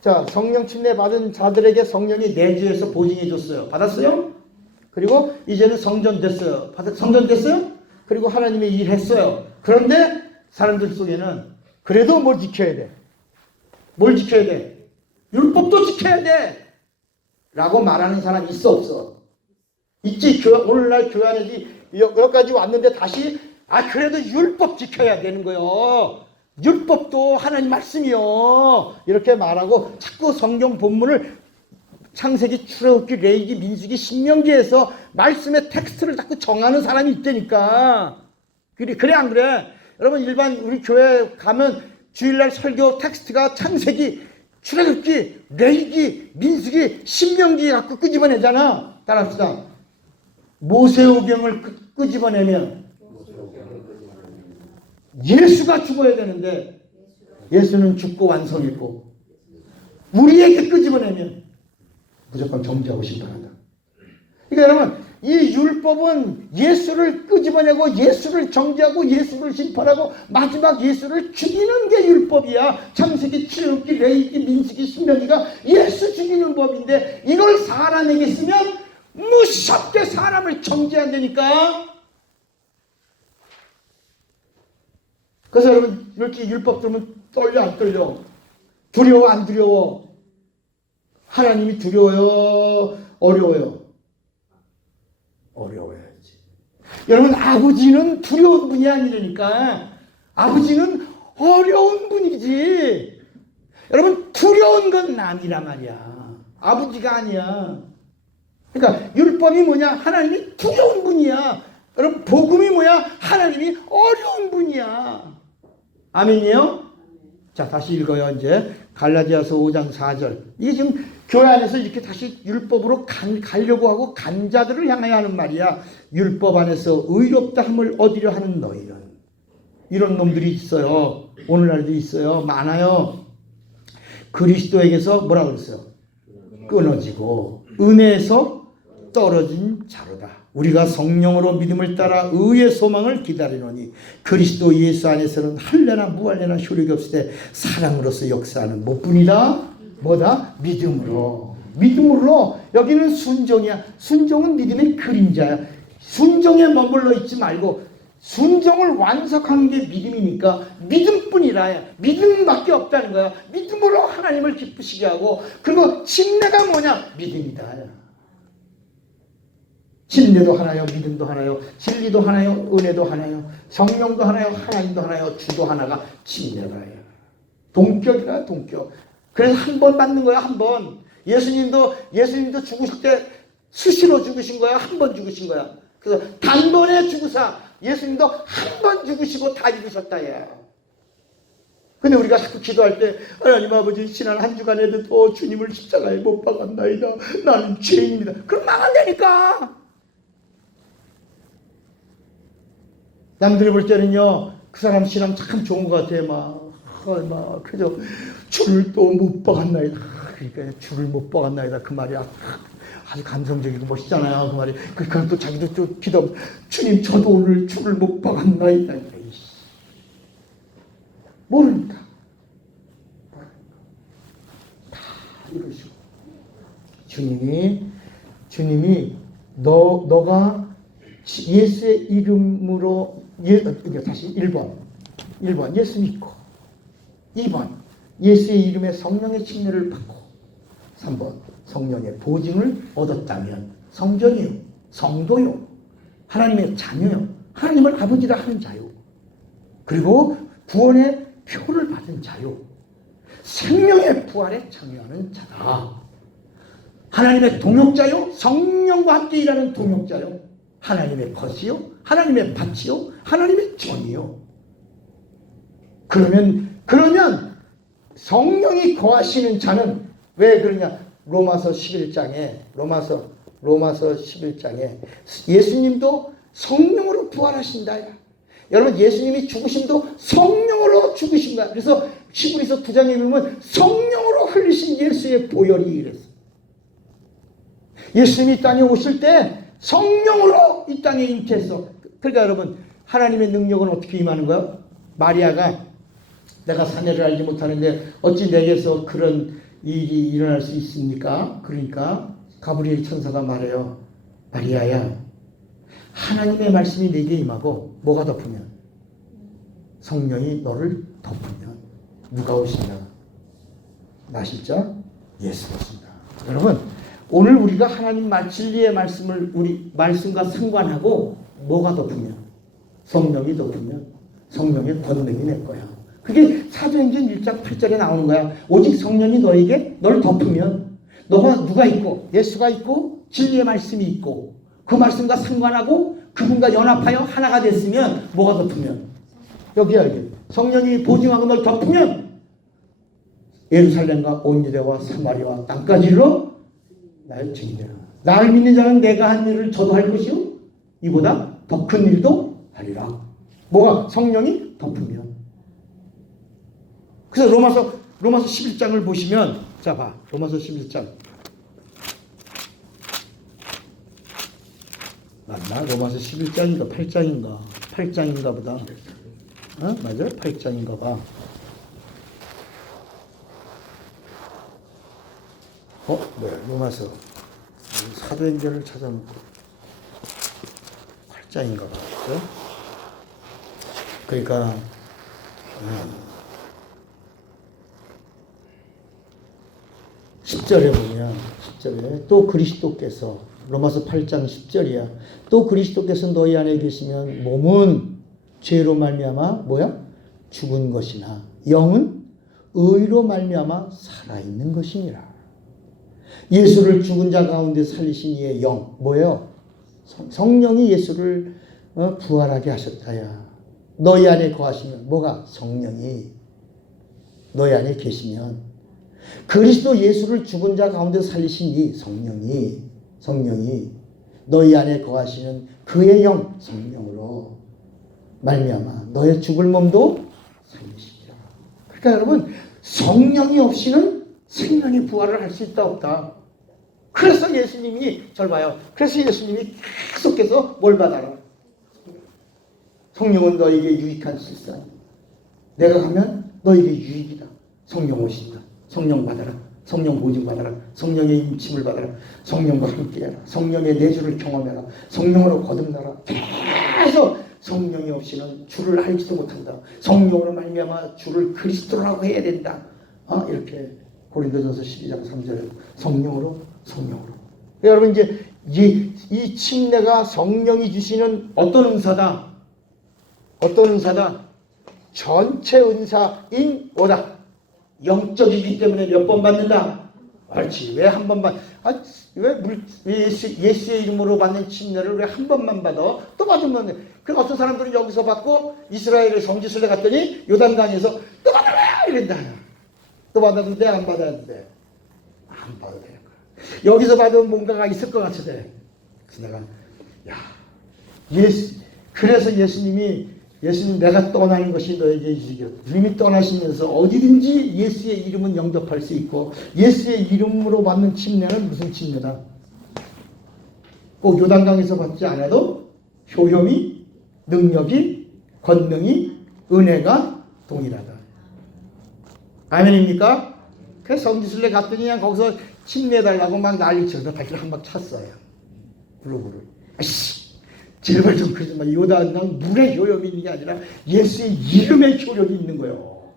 자, 성령 침례 받은 자들에게 성령이 내주해서 보증해 줬어요. 받았어요? 그리고 이제는 성전 됐어요. 성전 됐어요? 그리고 하나님의 일 했어요. 그런데 사람들 속에는 그래도 뭘 지켜야 돼? 뭘 지켜야 돼? 율법도 지켜야 돼! 라고 말하는 사람 있어 없어? 있지. 오늘날 교회 안에 여기까지 왔는데 다시 그래도 율법 지켜야 되는 거요. 율법도 하나님 말씀이요. 이렇게 말하고 자꾸 성경 본문을 창세기, 출애굽기, 레위기, 민수기, 신명기에서 말씀의 텍스트를 자꾸 정하는 사람이 있다니까. 그래 안 그래? 여러분, 일반 우리 교회 가면 주일날 설교 텍스트가 창세기, 출애굽기, 레위기, 민수기, 신명기 갖고 끄집어내잖아. 따라합시다. 모세오경을 끄집어내면 예수가 죽어야 되는데 예수는 죽고 완성했고, 우리에게 끄집어내면 무조건 정죄하고 심판한다. 그러니까 여러분, 이 율법은 예수를 끄집어내고 예수를 정죄하고 예수를 심판하고 마지막 예수를 죽이는 게 율법이야. 창세기, 출애굽기, 레위기, 민수기, 신명기가 예수 죽이는 법인데 이걸 사람에게 쓰면 무섭게 사람을 정죄한다니까. 그래서 여러분, 이렇게 율법 들으면 떨려 안 떨려? 두려워 안 두려워? 하나님이 두려워요? 어려워요? 어려워야지. 여러분, 아버지는 두려운 분이 아니라니까. 아버지는 어려운 분이지. 여러분, 두려운 건 남이란 말이야. 아버지가 아니야. 그러니까 율법이 뭐냐? 하나님이 두려운 분이야. 여러분, 복음이 뭐야? 하나님이 어려운 분이야. 아멘이요? 자, 다시 읽어요. 이제 갈라디아서 5장 4절. 이게 지금 교회 안에서 이렇게 다시 율법으로 가려고 하고 간 자들을 향하여 하는 말이야. 율법 안에서 의롭다 함을 얻으려 하는 너희는. 이런 놈들이 있어요. 오늘날도 있어요. 많아요. 그리스도에게서 뭐라고 그랬어요? 끊어지고 은혜에서 떨어진 자로다. 우리가 성령으로 믿음을 따라 의의 소망을 기다리노니 그리스도 예수 안에서는 할례나 무할례나 효력이 없을 때 사랑으로서 역사하는 못뿐이다. 뭐다? 믿음으로. 믿음으로. 여기는 순종이야. 순종은 믿음의 그림자야. 순종에 머물러 있지 말고 순종을 완성하는 게 믿음이니까 믿음뿐이라. 믿음밖에 없다는 거야. 믿음으로 하나님을 기쁘시게 하고, 그리고 침례가 뭐냐? 믿음이다. 침례도 하나요, 믿음도 하나요, 진리도 하나요, 은혜도 하나요, 성령도 하나요, 하나님도 하나요, 주도 하나가 침례가요. 동격이라 동격. 그래서 한 번 받는 거야, 한 번. 예수님도 죽으실 때 수시로 죽으신 거야, 한 번 죽으신 거야. 그래서 단번에 죽으사 예수님도 한 번 죽으시고 다 죽으셨다, 야. 근데 우리가 자꾸 기도할 때 하나님 아버지, 지난 한 주간에도 주님을 십자가에 못 박았나이다. 나는 죄인입니다. 그럼 망한다니까. 남들이 볼 때는요, 그 사람 신앙 참 좋은 것 같아. 막 그저 주를 또 못 박았나이다. 그러니까 주를 못 박았나이다. 그 말이 아주 감성적이고 멋있잖아요. 그 말이. 그럼 또 자기도 또 기도, 주님 저도 오늘 주를 못 박았나이다. 모르니까. 그러시고 주님이 너가 예수의 이름으로 다시 1번 예수 믿고 2번 예수의 이름에 성령의 침례를 받고 3번 성령의 보증을 얻었다면 성전이요 성도요 하나님의 자녀요 하나님을 아버지라 하는 자요 그리고 구원의 표를 받은 자요 생명의 부활에 참여하는 자다. 하나님의 동역자요 성령과 함께 일하는 동역자요 하나님의 것이요 하나님의 밭이요 하나님의 전이요. 그러면 성령이 거하시는 자는 왜 그러냐? 로마서 11장에 예수님도 성령으로 부활하신다. 여러분 예수님이 죽으심도 성령으로 죽으신 거야. 그래서 히브리서 9장에 보면 성령으로 흘리신 예수의 보혈이 이랬어. 예수님이 이 땅에 오실 때 성령으로 이 땅에 잉태했어. 그러니까 여러분 하나님의 능력은 어떻게 임하는 거야? 마리아가 내가 사내를 알지 못하는데 어찌 내게서 그런 일이 일어날 수 있습니까? 그러니까 가브리엘 천사가 말해요. 마리아야 하나님의 말씀이 내게 임하고 뭐가 덮으면? 성령이 너를 덮으면 누가 오신다? 나실자 예수 오신다. 여러분 오늘 우리가 하나님 진리의 말씀을 우리 말씀과 상관하고 뭐가 덮으면? 성령이 덮으면 성령의 권능이 낼 거야. 그게 사도행전 1장 8절에 나오는 거야. 오직 성령이 너를 덮으면 너가 누가 있고 예수가 있고 진리의 말씀이 있고 그 말씀과 상관하고 그분과 연합하여 하나가 됐으면 뭐가 덮으면? 여기야 여기. 성령이 보증하고 널 덮으면 예루살렘과 온 유대와 사마리아와 땅까지로 나의 증인되라. 나를 믿는 자는 내가 한 일을 저도 할 것이요 이보다 더 큰 일도 하리라. 뭐가? 성령이 덮으면. 그래서 로마서 11장을 보시면 자 봐. 로마서 11장 맞나? 로마서 11장인가 8장인가 보다. 맞아요? 8장인가 봐. 네, 로마서 사도행전을 찾아놓고 8장인가 봐. 그렇죠? 그러니까 10절에 보면 10절에 또 그리스도께서 로마서 8장 10절이야. 또 그리스도께서 너희 안에 계시면 몸은 죄로 말미암아 뭐야? 죽은 것이나 영은 의로 말미암아 살아있는 것이니라. 예수를 죽은 자 가운데 살리신 이의 영 뭐예요? 성령이 예수를 부활하게 하셨다야. 너희 안에 거하시면 뭐가? 성령이 너희 안에 계시면 그리스도 예수를 죽은 자 가운데 살리신 이 성령이 너희 안에 거하시는 그의 영 성령으로 말미암아 너의 죽을 몸도 살리시리라. 그러니까 여러분 성령이 없이는 생명의 부활을 할 수 있다 없다. 그래서 예수님이 그래서 예수님이 계속해서 뭘 받아라? 성령은 너에게 유익한 실사. 내가 가면 너에게 유익이다. 성령 오신다. 성령 받아라. 성령 보증 받아라. 성령의 임침을 받아라. 성령과 함께해라. 성령의 내주를 경험해라. 성령으로 거듭나라. 계속 성령이 없이는 주를 알지도 못한다. 성령으로 말미암아 주를 그리스도라고 해야 된다. 이렇게 고린도전서 12장 3절에 성령으로. 여러분 이제 이 침례가 성령이 주시는 어떤 은사다? 전체 은사인 뭐다? 영적이기 때문에 몇 번 받는다? 그렇지. 왜 한 번만? 왜 예수의 이름으로 받는 침례를 왜 한 번만 받아? 또 받으면 그 어떤 사람들은 여기서 받고 이스라엘의 성지순례 갔더니 요단강에서 또 받아라 이랬다. 또 받았는데 안 받았는데 안 받아야 돼. 여기서 받으면 뭔가가 있을 것 같아. 그래서 내가 그래서 예수님 내가 떠나는 것이 너에게 유익이야. 주님이 떠나시면서 어디든지 예수의 이름은 영접할 수 있고 예수의 이름으로 받는 침례는 무슨 침례다? 꼭 요단강에서 받지 않아도 효험이, 능력이, 권능이, 은혜가 동일하다. 아멘입니까? 그래서 성지순례 갔더니 그냥 거기서 침내달라고 막 난리쳐서 발길 한 방 찼어요. 무릎을. 아이씨, 제발 좀 그러지 마. 요단강 물의 효력이 있는 게 아니라 예수의 이름의 효력이 있는 거예요.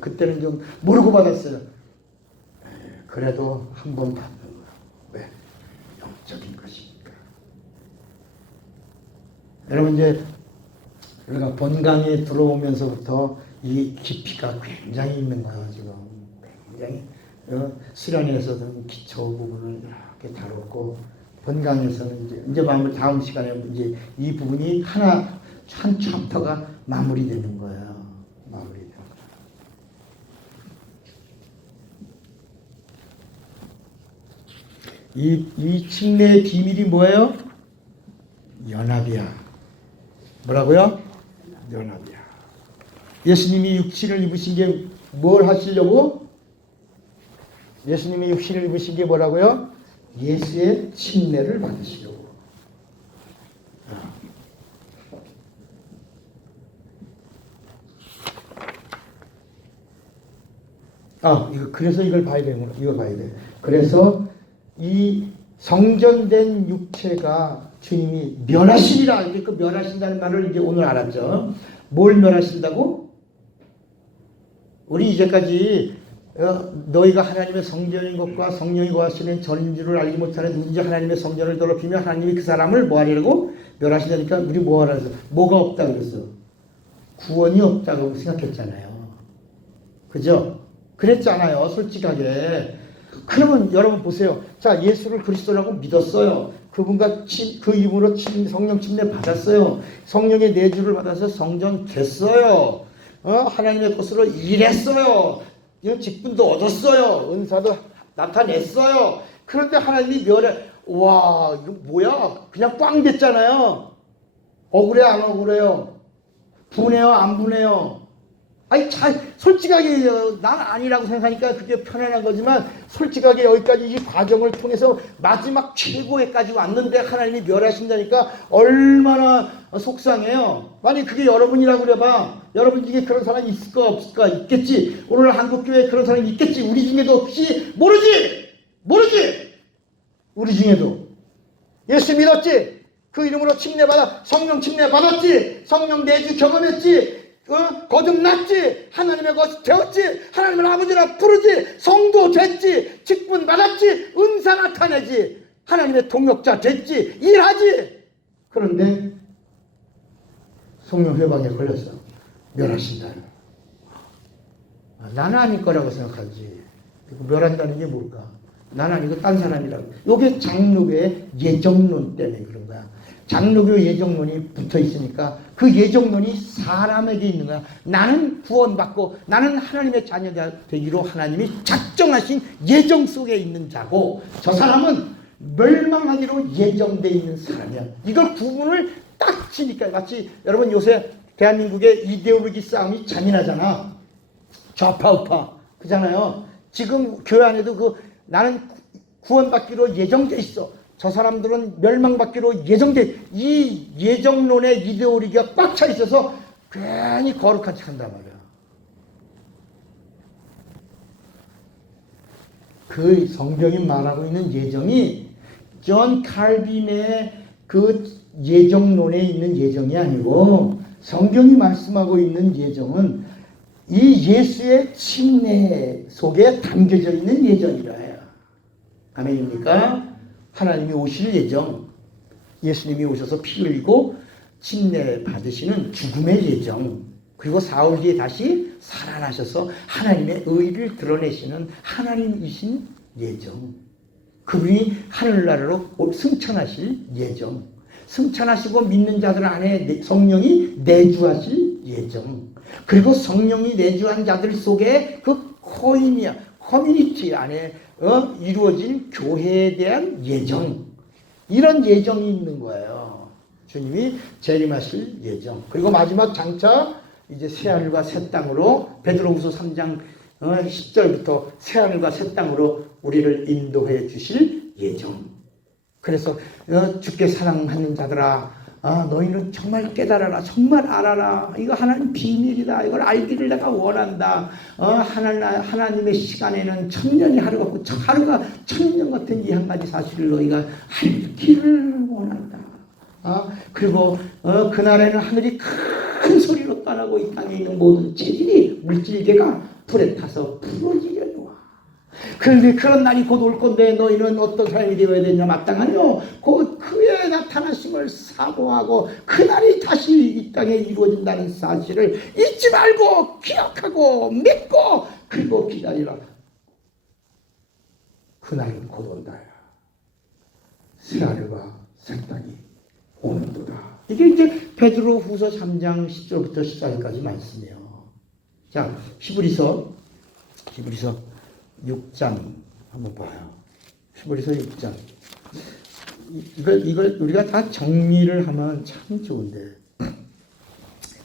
그때는 좀 모르고 받았어요. 그래도 한 번 받는 거야. 왜? 영적인 것이니까. 여러분 이제 우리가 본강에 들어오면서부터 이 깊이가 굉장히 있는 거예요. 지금 굉장히 수련회에서는 기초 부분을 이렇게 다뤘고 본강에서는 이제 다음 시간에 이제 이 부분이 한 챕터가 마무리되는 거예요. 마무리되는 거예요. 이 침례의 비밀이 뭐예요? 연합이야. 뭐라고요? 연합이야. 예수님이 육신을 입으신 게 뭘 하시려고? 예수님이 육신을 입으신 게 뭐라고요? 예수의 침례를 받으시려고. 그래서 이걸 봐야 되는 이거 봐야 돼. 그래서 이 성전된 육체가 주님이 멸하시리라. 그 멸하신다는 말을 이제 오늘 알았죠. 뭘 멸하신다고? 우리 이제까지 너희가 하나님의 성전인 것과 성령이 거하시는 전인 줄을 알지 못하는 누군지 하나님의 성전을 더럽히며 하나님이 그 사람을 뭐 하려고? 멸하신다니까 우리 뭐 하라 해서 뭐가 없다 그랬어? 구원이 없다고 생각했잖아요. 그죠? 그랬잖아요. 솔직하게. 그러면 여러분 보세요. 자, 예수를 그리스도라고 믿었어요. 그분과 그 이후로 성령 침례 받았어요. 성령의 내주를 받아서 성전 됐어요. 하나님의 것으로 일했어요. 직분도 얻었어요. 은사도 나타냈어요. 그런데 하나님이 와, 이거 뭐야? 그냥 꽝 됐잖아요. 억울해, 안 억울해요? 분해요, 안 분해요? 아니, 솔직하게 난 아니라고 생각하니까 그게 편안한 거지만 솔직하게 여기까지 이 과정을 통해서 마지막 최고에까지 왔는데 하나님이 멸하신다니까 얼마나 속상해요. 만약 그게 여러분이라고 그래봐. 여러분 중에 그런 사람이 있을까 없을까? 있겠지. 오늘 한국교회에 그런 사람이 있겠지. 우리 중에도 혹시 모르지. 우리 중에도 예수 믿었지. 그 이름으로 침례받아 성령 침례받았지. 성령 내주 경험했지. 거듭났지. 하나님의 것이 되었지. 하나님을 아버지라 부르지. 성도 됐지. 직분 받았지. 은사 나타내지. 하나님의 동역자 됐지. 일하지. 그런데 성령 회방에 걸렸어. 멸하신다. 나는 아닐 거라고 생각하지. 멸한다는 게 뭘까? 나는 아니고 딴 사람이라고. 이게 장로교의 예정론 때문에 그런 거야. 장로교 예정론이 붙어 있으니까 그 예정론이 사람에게 있는 거야. 나는 구원받고 나는 하나님의 자녀가 되기로 하나님이 작정하신 예정 속에 있는 자고 저 사람은 멸망하기로 예정되어 있는 사람이야. 이걸 구분을 딱 지니까 마치 여러분 요새 대한민국의 이데올로기 싸움이 잔인하잖아. 좌파 우파 그잖아요. 지금 교회 안에도 나는 구원받기로 예정돼 있어. 저 사람들은 멸망받기로 예정돼. 이 예정론의 이데올로기가 꽉 차 있어서 괜히 거룩한 척 한단 말이야. 그 성경이 말하고 있는 예정이 존 칼빈의 그 예정론에 있는 예정이 아니고 성경이 말씀하고 있는 예정은 이 예수의 침례 속에 담겨져 있는 예정이라 해요. 아멘입니까? 하나님이 오실 예정, 예수님이 오셔서 피 흘리고 침례 받으시는 죽음의 예정, 그리고 사흘 뒤에 다시 살아나셔서 하나님의 의를 드러내시는 하나님이신 예정, 그분이 하늘나라로 승천하실 예정, 승천하시고 믿는 자들 안에 성령이 내주하실 예정, 그리고 성령이 내주한 자들 속에 그 코이니아, 커뮤니티 안에 이루어진 교회에 대한 예정, 이런 예정이 있는 거예요. 주님이 재림하실 예정. 그리고 마지막 장차 이제 새하늘과 새 땅으로 베드로후서 3장 10절부터 새하늘과 새 땅으로 우리를 인도해 주실 예정. 그래서 주께 사랑하는 자들아 너희는 정말 깨달아라. 정말 알아라. 이거 하나님 비밀이다. 이걸 알기를 내가 원한다. 하나님의 시간에는 천년이 하루 같고 하루가 천년 같은 이 한 가지 사실을 너희가 알기를 원한다. 그리고 그날에는 하늘이 큰 소리로 떠나고 이 땅에 있는 모든 체질이 물질계가 불에 타서 부러지려노. 그런데 그런 날이 곧 올 건데 너희는 어떤 사람이 되어야 되냐? 마땅하뇨. 곧 그의 나타나심을 사모하고 그날이 다시 이 땅에 이루어진다는 사실을 잊지 말고 기억하고 믿고 그리고 기다리라. 그날은 곧 온다. 새하늘과 새 땅이 오는도다. 이게 이제 베드로후서 3장 10절부터 14절까지 말씀이에요. 자, 히브리서 6장 한번 봐요. 히브리서 6장. 이걸 우리가 다 정리를 하면 참 좋은데.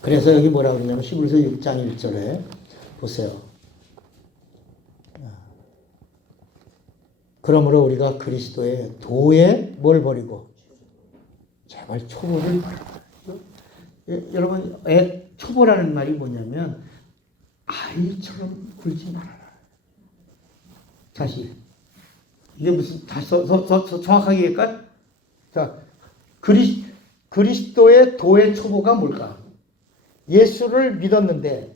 그래서 여기 뭐라 그러냐면 히브리서 6장 1절에 보세요. 그러므로 우리가 그리스도의 도에 뭘 버리고 제발 초보를 여러분 초보라는 말이 뭐냐면 아이처럼 굴지 말아라. 사실 이게 무슨 다시 정확하게 얘기할까? 자, 그리스도의 도의 초보가 뭘까? 예수를 믿었는데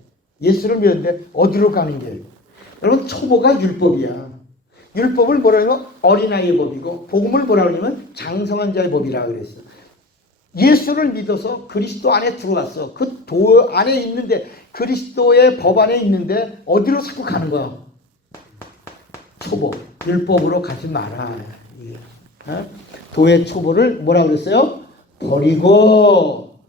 어디로 가는 길? 여러분 초보가 율법이야. 율법을 뭐라 하면 어린아이의 법이고 복음을 뭐라 그러냐면 장성한 자의 법이라 그랬어. 예수를 믿어서 그리스도 안에 들어왔어. 그 도 안에 있는데 그리스도의 법 안에 있는데 어디로 자꾸 가는 거야? 초보. 율법으로 가지 마라. 도의 초보를 뭐라 그랬어요? 버리고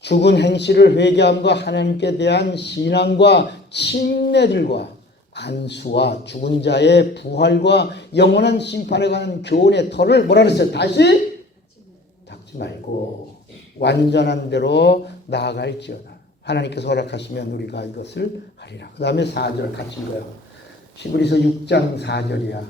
죽은 행실을 회개함과 하나님께 대한 신앙과 친례들과 안수와 죽은 자의 부활과 영원한 심판에 관한 교훈의 터를 뭐라 그랬어요? 다시 닦지 말고 완전한 대로 나아갈지어다. 하나님께서 허락하시면 우리가 이것을 하리라. 그 다음에 4절 같이 읽어요. 히브리서 6장 4절이야.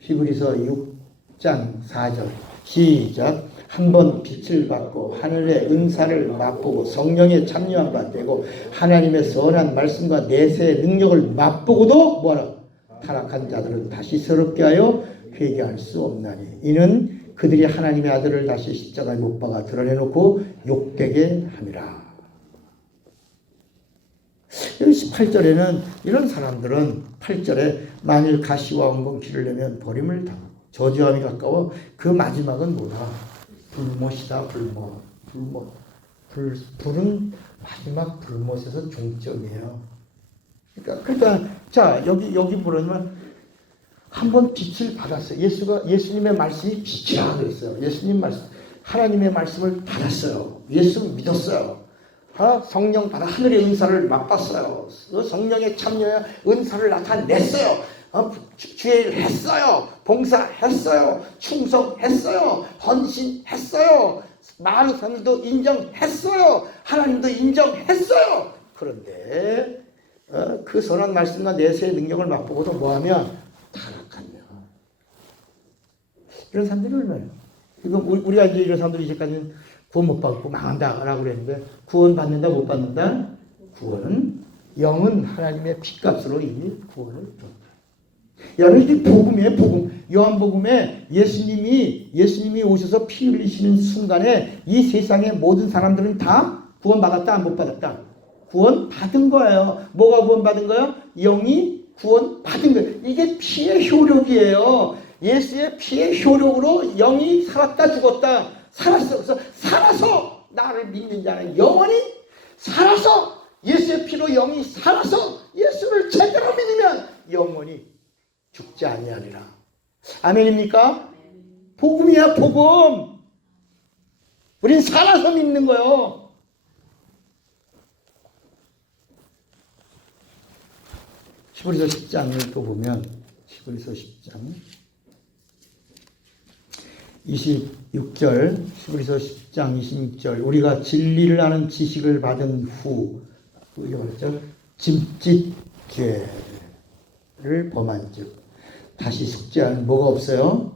히브리서 6장 4절 시작. 한번 빛을 받고 하늘의 은사를 맛보고 성령에 참여한 바 되고 하나님의 선한 말씀과 내세의 능력을 맛보고도 뭐라? 타락한 자들은 다시 새롭게 하여 회개할 수 없나니 이는 그들이 하나님의 아들을 다시 십자가에 못 박아 드러내놓고 욕되게 함이라. 여기 18절에는 이런 사람들은 8절에 만일 가시와 엉겅퀴를 내면 버림을 당하고 저주함이 가까워 그 마지막은 뭐다? 불못이다. 불은 마지막 불못에서 종점이에요. 그러니까 자 여기 뭐냐면 한번 빛을 받았어요. 예수님의 말씀이 빛이라 그랬어요. 예수님 말씀, 하나님의 말씀을 받았어요. 예수 믿었어요. 성령 받아 하늘의 은사를 맛봤어요. 성령에 참여해 은사를 나타냈어요. 주의 일 했어요. 봉사했어요. 충성했어요. 헌신했어요. 많은 사람들도 인정했어요. 하나님도 인정했어요. 그런데 그 선한 말씀과 내세의 능력을 맛보고도 뭐하면 타락하며 이런 사람들이 얼마예요? 이거 우리가 이제 이런 사람들이 이제까지는 구원 못 받고 망한다라고 그랬는데 구원 받는다 못 받는다? 구원은 영은 하나님의 핏값으로 이미 구원을 줬다. 여러분 이게 복음이에요. 복음. 요한복음에 예수님이 오셔서 피 흘리시는 순간에 이 세상의 모든 사람들은 다 구원 받았다 못 받았다? 구원 받은 거예요. 뭐가 구원 받은 거예요? 영이 구원 받은 거예요. 이게 피의 효력이에요. 예수의 피의 효력으로 영이 살았다 죽었다 살았어. 그래서 살아서 나를 믿는 자는 영원히 살아서 예수의 피로 영이 살아서 예수를 제대로 믿으면 영원히 죽지 아니하리라. 아멘입니까? 복음이야 복음. 우린 살아서 믿는 거요. 히브리서 10장을 또 보면 히브리서 10장 26절 히브리서 10장 26절 우리가 진리를 아는 지식을 받은 후 이게 뭐죠? 짐짓죄를 범한 즉 다시 속죄하는 뭐가 없어요?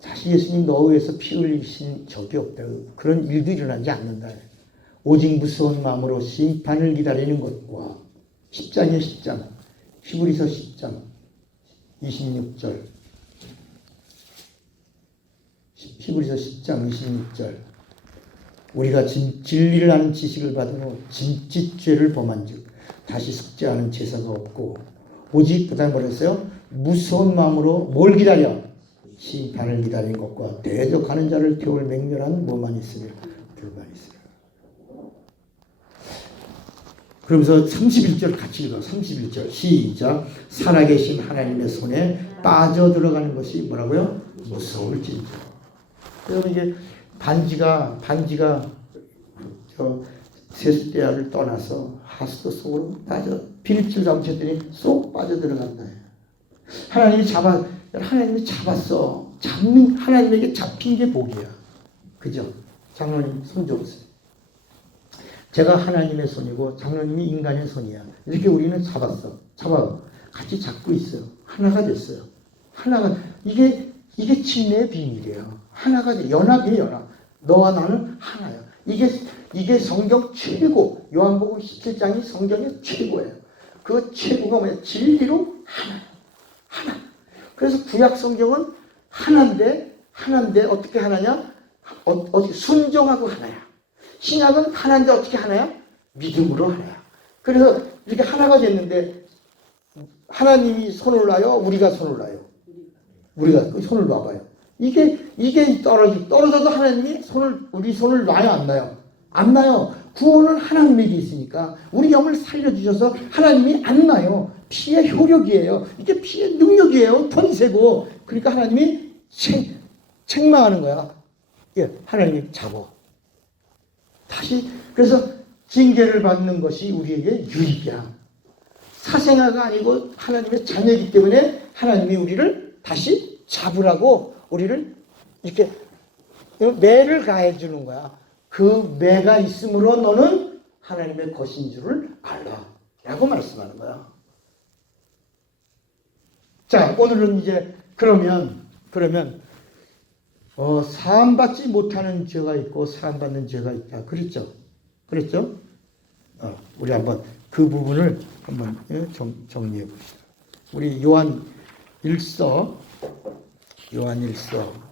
사실 예수님 너 위해서 피 흘리신 적이 없다. 그런 일도 일어나지 않는다. 오직 무서운 마음으로 심판을 기다리는 것과 10장이에요. 10장. 히브리서 10장 26절. 히브리서 10장 26절. 우리가 진리를 아는 지식을 받은 후 진짓죄를 범한 즉 다시 속죄하는 제사가 없고 오직 그다음에 뭐랬어요? 무서운 마음으로 뭘 기다려? 심판을 기다리는 것과 대적하는 자를 태울 맹렬한 뭐만 있으며 불만 있으며. 그러면서 31절 같이 읽어. 31절 시작. 살아계신 하나님의 손에 빠져들어가는 것이 뭐라고요? 무서울진저. 여러분 이게 반지가 저 세숫대야를 떠나서 하수도 속으로 빠져 비닐줄 감췄더니 쏙 빠져들어간다. 하나님이 잡았어. 하나님에게 잡힌 게 복이야. 그죠? 장로님 손 줘보세요. 제가 하나님의 손이고 장로님이 인간의 손이야. 이렇게 우리는 같이 잡고 있어요. 하나가 됐어요. 이게 침례의 비밀이에요. 하나가 돼. 연합이에요, 연합. 너와 나는 하나야. 이게 성경 최고. 요한복음 17장이 성경의 최고예요. 그 최고가 뭐야? 진리로 하나. 그래서 구약 성경은 하나인데 어떻게 하나냐? 어떻게 순종하고 하나야. 신약은 하나인데 어떻게 하나야? 믿음으로 하나야. 그래서 이렇게 하나가 됐는데 하나님이 손을 놔요? 우리가 손을 놔요? 우리가 손을 놔봐요. 이게 떨어져도 하나님이 우리 손을 놔요, 안 놔요? 안 놔요. 구원은 하나님에게 있으니까 우리 영을 살려주셔서 하나님이 안 놔요. 피의 효력이에요. 이게 피의 능력이에요. 권세고. 그러니까 하나님이 책망하는 거야. 예, 하나님이 잡어. 다시 그래서 징계를 받는 것이 우리에게 유익이야. 사생아가 아니고 하나님의 자녀이기 때문에 하나님이 우리를 다시 잡으라고 우리를 이렇게 매를 가해 주는 거야. 그 매가 있으므로 너는 하나님의 것인 줄을 알라 라고 말씀하는 거야. 자, 오늘은 이제 그러면 사함받지 못하는 죄가 있고 사함받는 죄가 있다. 그랬죠? 우리 한번 그 부분을 한번 정리해 봅시다. 우리 요한 1서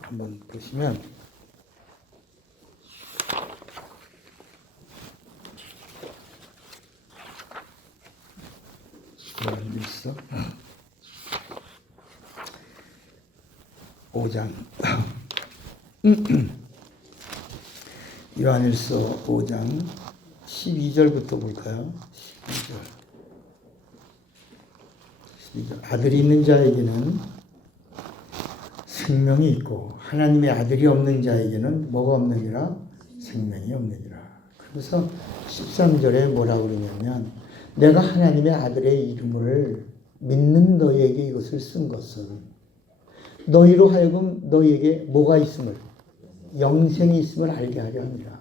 한번 보시면 요한 1서 5장 요한일서 5장 12절부터 볼까요? 12절. 아들이 있는 자에게는 생명이 있고 하나님의 아들이 없는 자에게는 뭐가 없느니라? 생명이 없느니라. 그래서 13절에 뭐라고 그러냐면 내가 하나님의 아들의 이름을 믿는 너희에게 이것을 쓴 것은 너희로 하여금 너희에게 뭐가 있음을 영생이 있음을 알게 하려 합니다.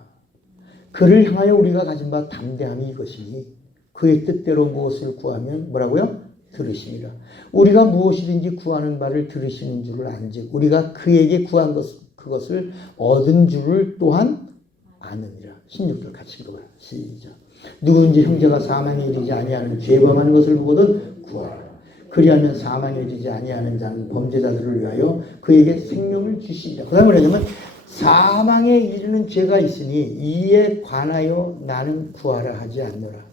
그를 향하여 우리가 가진 바 담대함이 이것이니 그의 뜻대로 무엇을 구하면 뭐라고요? 들으시니라. 우리가 무엇이든지 구하는 바를 들으시는 줄을 안즉 우리가 그에게 구한 그것을 얻은 줄을 또한 아느니라. 16절 같이 읽어봐요. 시작. 누구든지 형제가 사망에 이르지 아니하는 죄범하는 것을 보거든 구하라. 그리하면 사망에 이르지 아니하는 자는 범죄자들을 위하여 그에게 생명을 주시리라. 그 다음에 뭐냐면 사망에 이르는 죄가 있으니 이에 관하여 나는 구하라 하지 않노라.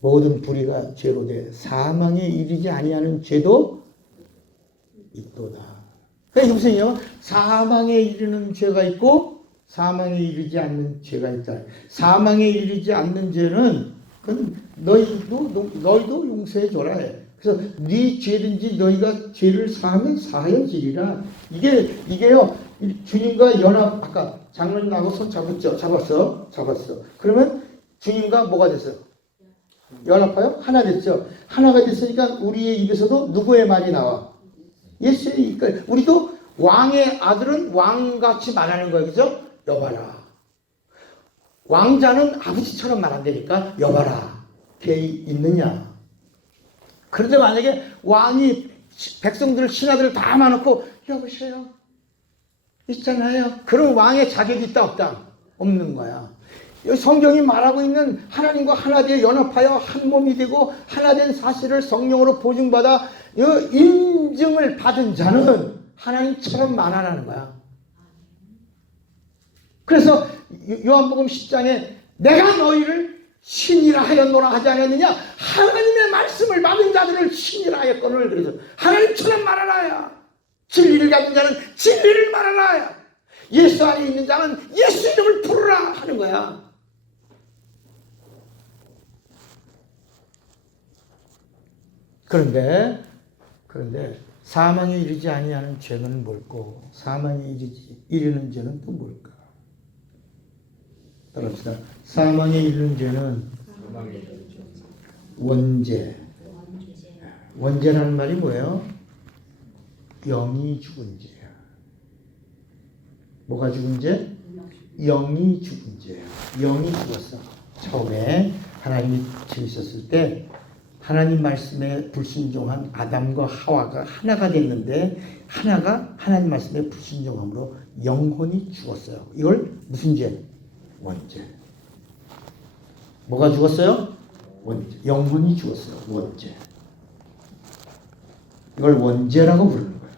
모든 불의가 죄로 돼 사망에 이르지 아니하는 죄도 있도다. 그러니까 무슨 얘기냐면 사망에 이르는 죄가 있고 사망에 이르지 않는 죄가 있다. 사망에 이르지 않는 죄는 그건 너희도 용서해 줘라 해. 그래서 네 죄든지 너희가 죄를 사하면 사하여지리라. 이게요. 주님과 연합, 아까 장로님하고 손 잡았어. 그러면 주님과 뭐가 됐어요? 연합하여 하나 됐죠. 하나가 됐으니까 우리의 입에서도 누구의 말이 나와? 예수의. 그러니까 우리도 왕의 아들은 왕같이 말하는 거예요. 그죠? 여봐라. 왕자는 아버지처럼 말 안 되니까 여봐라. 돼 있느냐? 그런데 만약에 왕이 백성들 신하들을 다 많아놓고 여보세요. 있잖아요. 그런 왕의 자격이 있다 없다? 없는 거야. 성경이 말하고 있는 하나님과 하나 되어 연합하여 한 몸이 되고 하나 된 사실을 성령으로 보증받아 인증을 받은 자는 하나님처럼 말하라는 거야. 그래서 요한복음 10장에 내가 너희를 신이라 하였노라 하지 않았느냐? 하나님의 말씀을 받은 자들을 신이라 하였거늘. 그래서 하나님처럼 말하라야. 진리를 가진 자는 진리를 말하라야. 예수 안에 있는 자는 예수 이름을 부르라 하는 거야. 그런데 사망에 이르지 아니하는 죄는 뭘고 사망에 이르는 죄는 또 뭘까? 따라합시다. 사망에 이르는 죄는 원죄. 원죄라는 말이 뭐예요? 영이 죽은 죄야. 뭐가 죽은 죄? 영이 죽은 죄야. 영이 죽었어. 처음에 하나님이 지으셨을 때 하나님 말씀에 불순종한 아담과 하와가 하나가 됐는데 하나가 하나님 말씀에 불순종함으로 영혼이 죽었어요. 이걸 무슨 죄? 원죄. 뭐가 죽었어요? 원죄. 영혼이 죽었어요. 원죄. 이걸 원죄라고 부르는 거예요.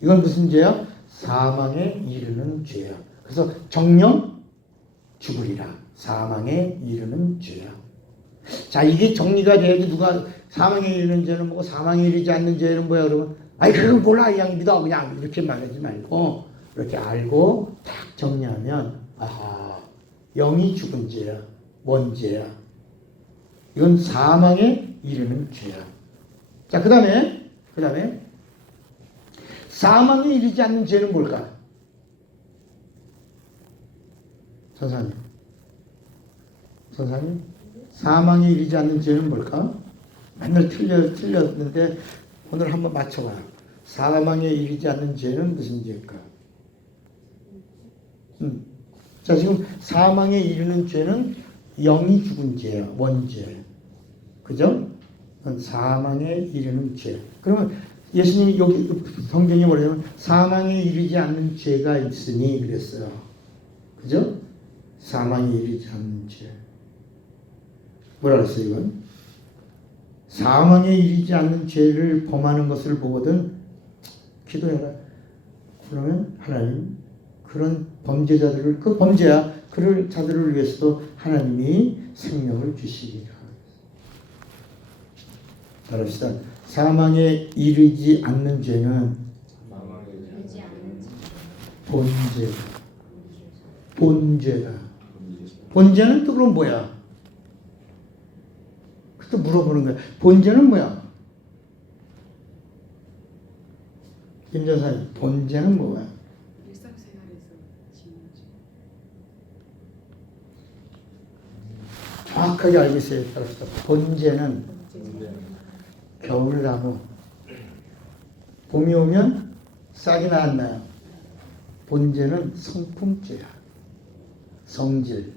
이건 무슨 죄야? 사망에 이르는 죄야. 그래서 정령 죽으리라. 사망에 이르는 죄야. 자, 이게 정리가 돼야지. 누가 사망에 이르는 죄는 뭐고 사망에 이르지 않는 죄는 뭐야 그러면 아이 그건 몰라 그냥 믿어 그냥 이렇게 말하지 말고 이렇게 알고 딱 정리하면 아하 영이 죽은 죄야. 원죄야. 이건 사망에 이르는 죄야. 자, 그 다음에 사망에 이르지 않는 죄는 뭘까? 선사님 사망에 이르지 않는 죄는 뭘까? 맨날 틀렸는데 오늘 한번 맞춰봐요. 사망에 이르지 않는 죄는 무슨 죄일까? 자, 지금 사망에 이르는 죄는 영이 죽은 죄야. 원죄. 그죠? 사망에 이르는 죄. 그러면 예수님이 여기 성경에 뭐냐면 사망에 이르지 않는 죄가 있으니 그랬어요. 그죠? 사망에 이르지 않는 죄. 뭐라 그랬어요 이건? 사망에 이르지 않는 죄를 범하는 것을 보거든 기도해라. 그러면 하나님 그런 범죄자들을 그 범죄야. 그럴 자들을 위해서도 하나님이 생명을 주시리라. 따라합시다. 사망에 이르지 않는 죄는 본죄다. 본죄는 또 그럼 뭐야? 또 물어보는 거야. 본죄는 뭐야? 김 전사님, 본죄는 뭐야? 정확하게 알고 있어야 따라서 본죄는 겨울나무. 봄이 오면 싹이 나왔나요? 본죄는 성품죄야. 성질,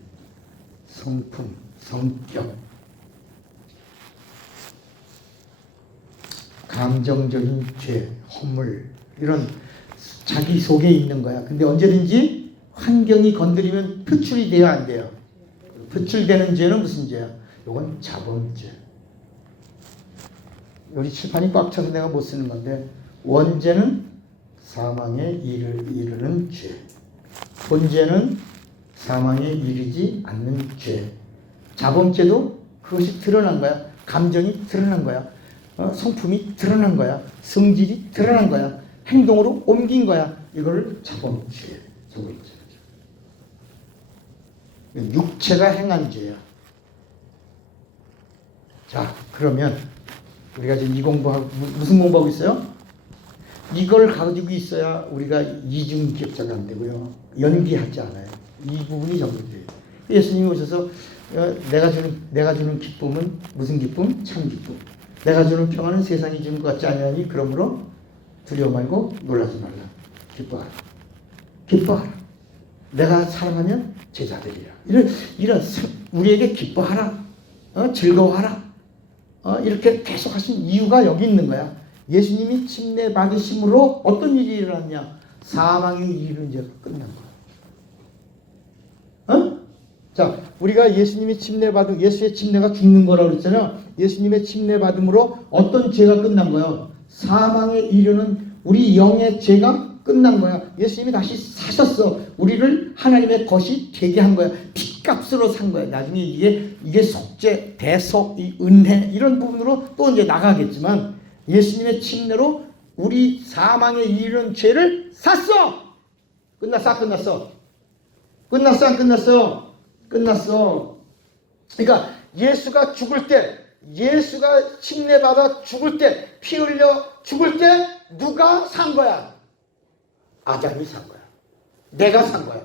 성품, 성격. 감정적인 죄, 허물 이런 자기 속에 있는 거야. 근데 언제든지 환경이 건드리면 표출이 돼야 안 돼요. 표출되는 죄는 무슨 죄야? 이건 자범죄. 우리 칠판이 꽉 차서 내가 못 쓰는 건데 원죄는 사망에 이르는 죄. 본죄는 사망에 이르지 않는 죄. 자범죄도 그것이 드러난 거야. 감정이 드러난 거야. 성품이 드러난 거야. 성질이 드러난 거야. 행동으로 옮긴 거야. 이걸 자범죄. 육체가 행한 죄야. 자, 그러면 우리가 지금 이 공부하고 무슨 공부하고 있어요? 이걸 가지고 있어야 우리가 이중 기억자가 안 되고요. 연기하지 않아요. 이 부분이 정리돼요. 예수님이 오셔서 내가 주는 기쁨은 무슨 기쁨? 참 기쁨. 내가 주는 평안은 세상이 주는 것 같지 않으니 그러므로 두려워 말고 놀라지 말라. 기뻐하라. 기뻐하라. 내가 사랑하면 제자들이라. 이런 우리에게 기뻐하라. 즐거워하라. 이렇게 계속 하신 이유가 여기 있는 거야. 예수님이 침례 받으심으로 어떤 일이 일어났냐? 사망에 이르는 죄가 끝난 거야. 어? 자, 우리가 예수님이 침례받은, 예수의 침례가 죽는 거라고 그랬잖아요. 예수님의 침례받음으로 어떤 죄가 끝난 거예요? 사망에 이르는 우리 영의 죄가 끝난 거야. 예수님이 다시 사셨어. 우리를 하나님의 것이 되게 한 거야. 핏값으로 산 거야. 나중에 이게 속죄, 대속, 이 은혜 이런 부분으로 또 이제 나가겠지만 예수님의 침례로 우리 사망에 이르는 죄를 샀어. 끝났어, 안 끝났어? 끝났어, 안 끝났어? 끝났어. 그러니까 예수가 죽을 때, 예수가 침례받아 죽을 때, 피 흘려 죽을 때 누가 산 거야? 아담이 산 거야. 내가 산 거야.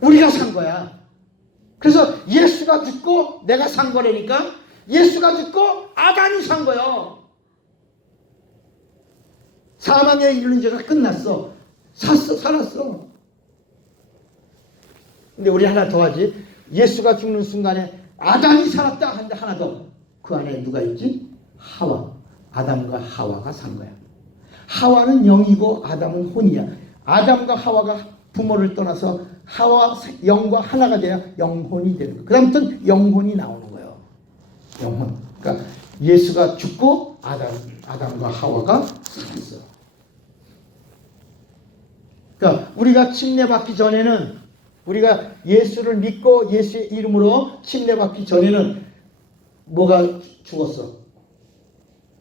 우리가 산 거야. 그래서 예수가 죽고 내가 산 거라니까. 예수가 죽고 아담이 산 거야. 사망에 이르는 죄가 끝났어. 샀어, 살았어. 근데 우리 하나 더 하지. 예수가 죽는 순간에 아담이 살았다 하는데 하나 더. 그 안에 누가 있지? 하와. 아담과 하와가 산 거야. 하와는 영이고 아담은 혼이야. 아담과 하와가 부모를 떠나서 하와 영과 하나가 돼야 영혼이 되는 거야. 그 다음부터는 영혼이 나오는 거예요. 영혼. 그러니까 예수가 죽고 아담과 하와가 살았어. 그러니까 우리가 침례받기 전에는, 우리가 예수를 믿고 예수의 이름으로 침례받기 전에는 뭐가 죽었어?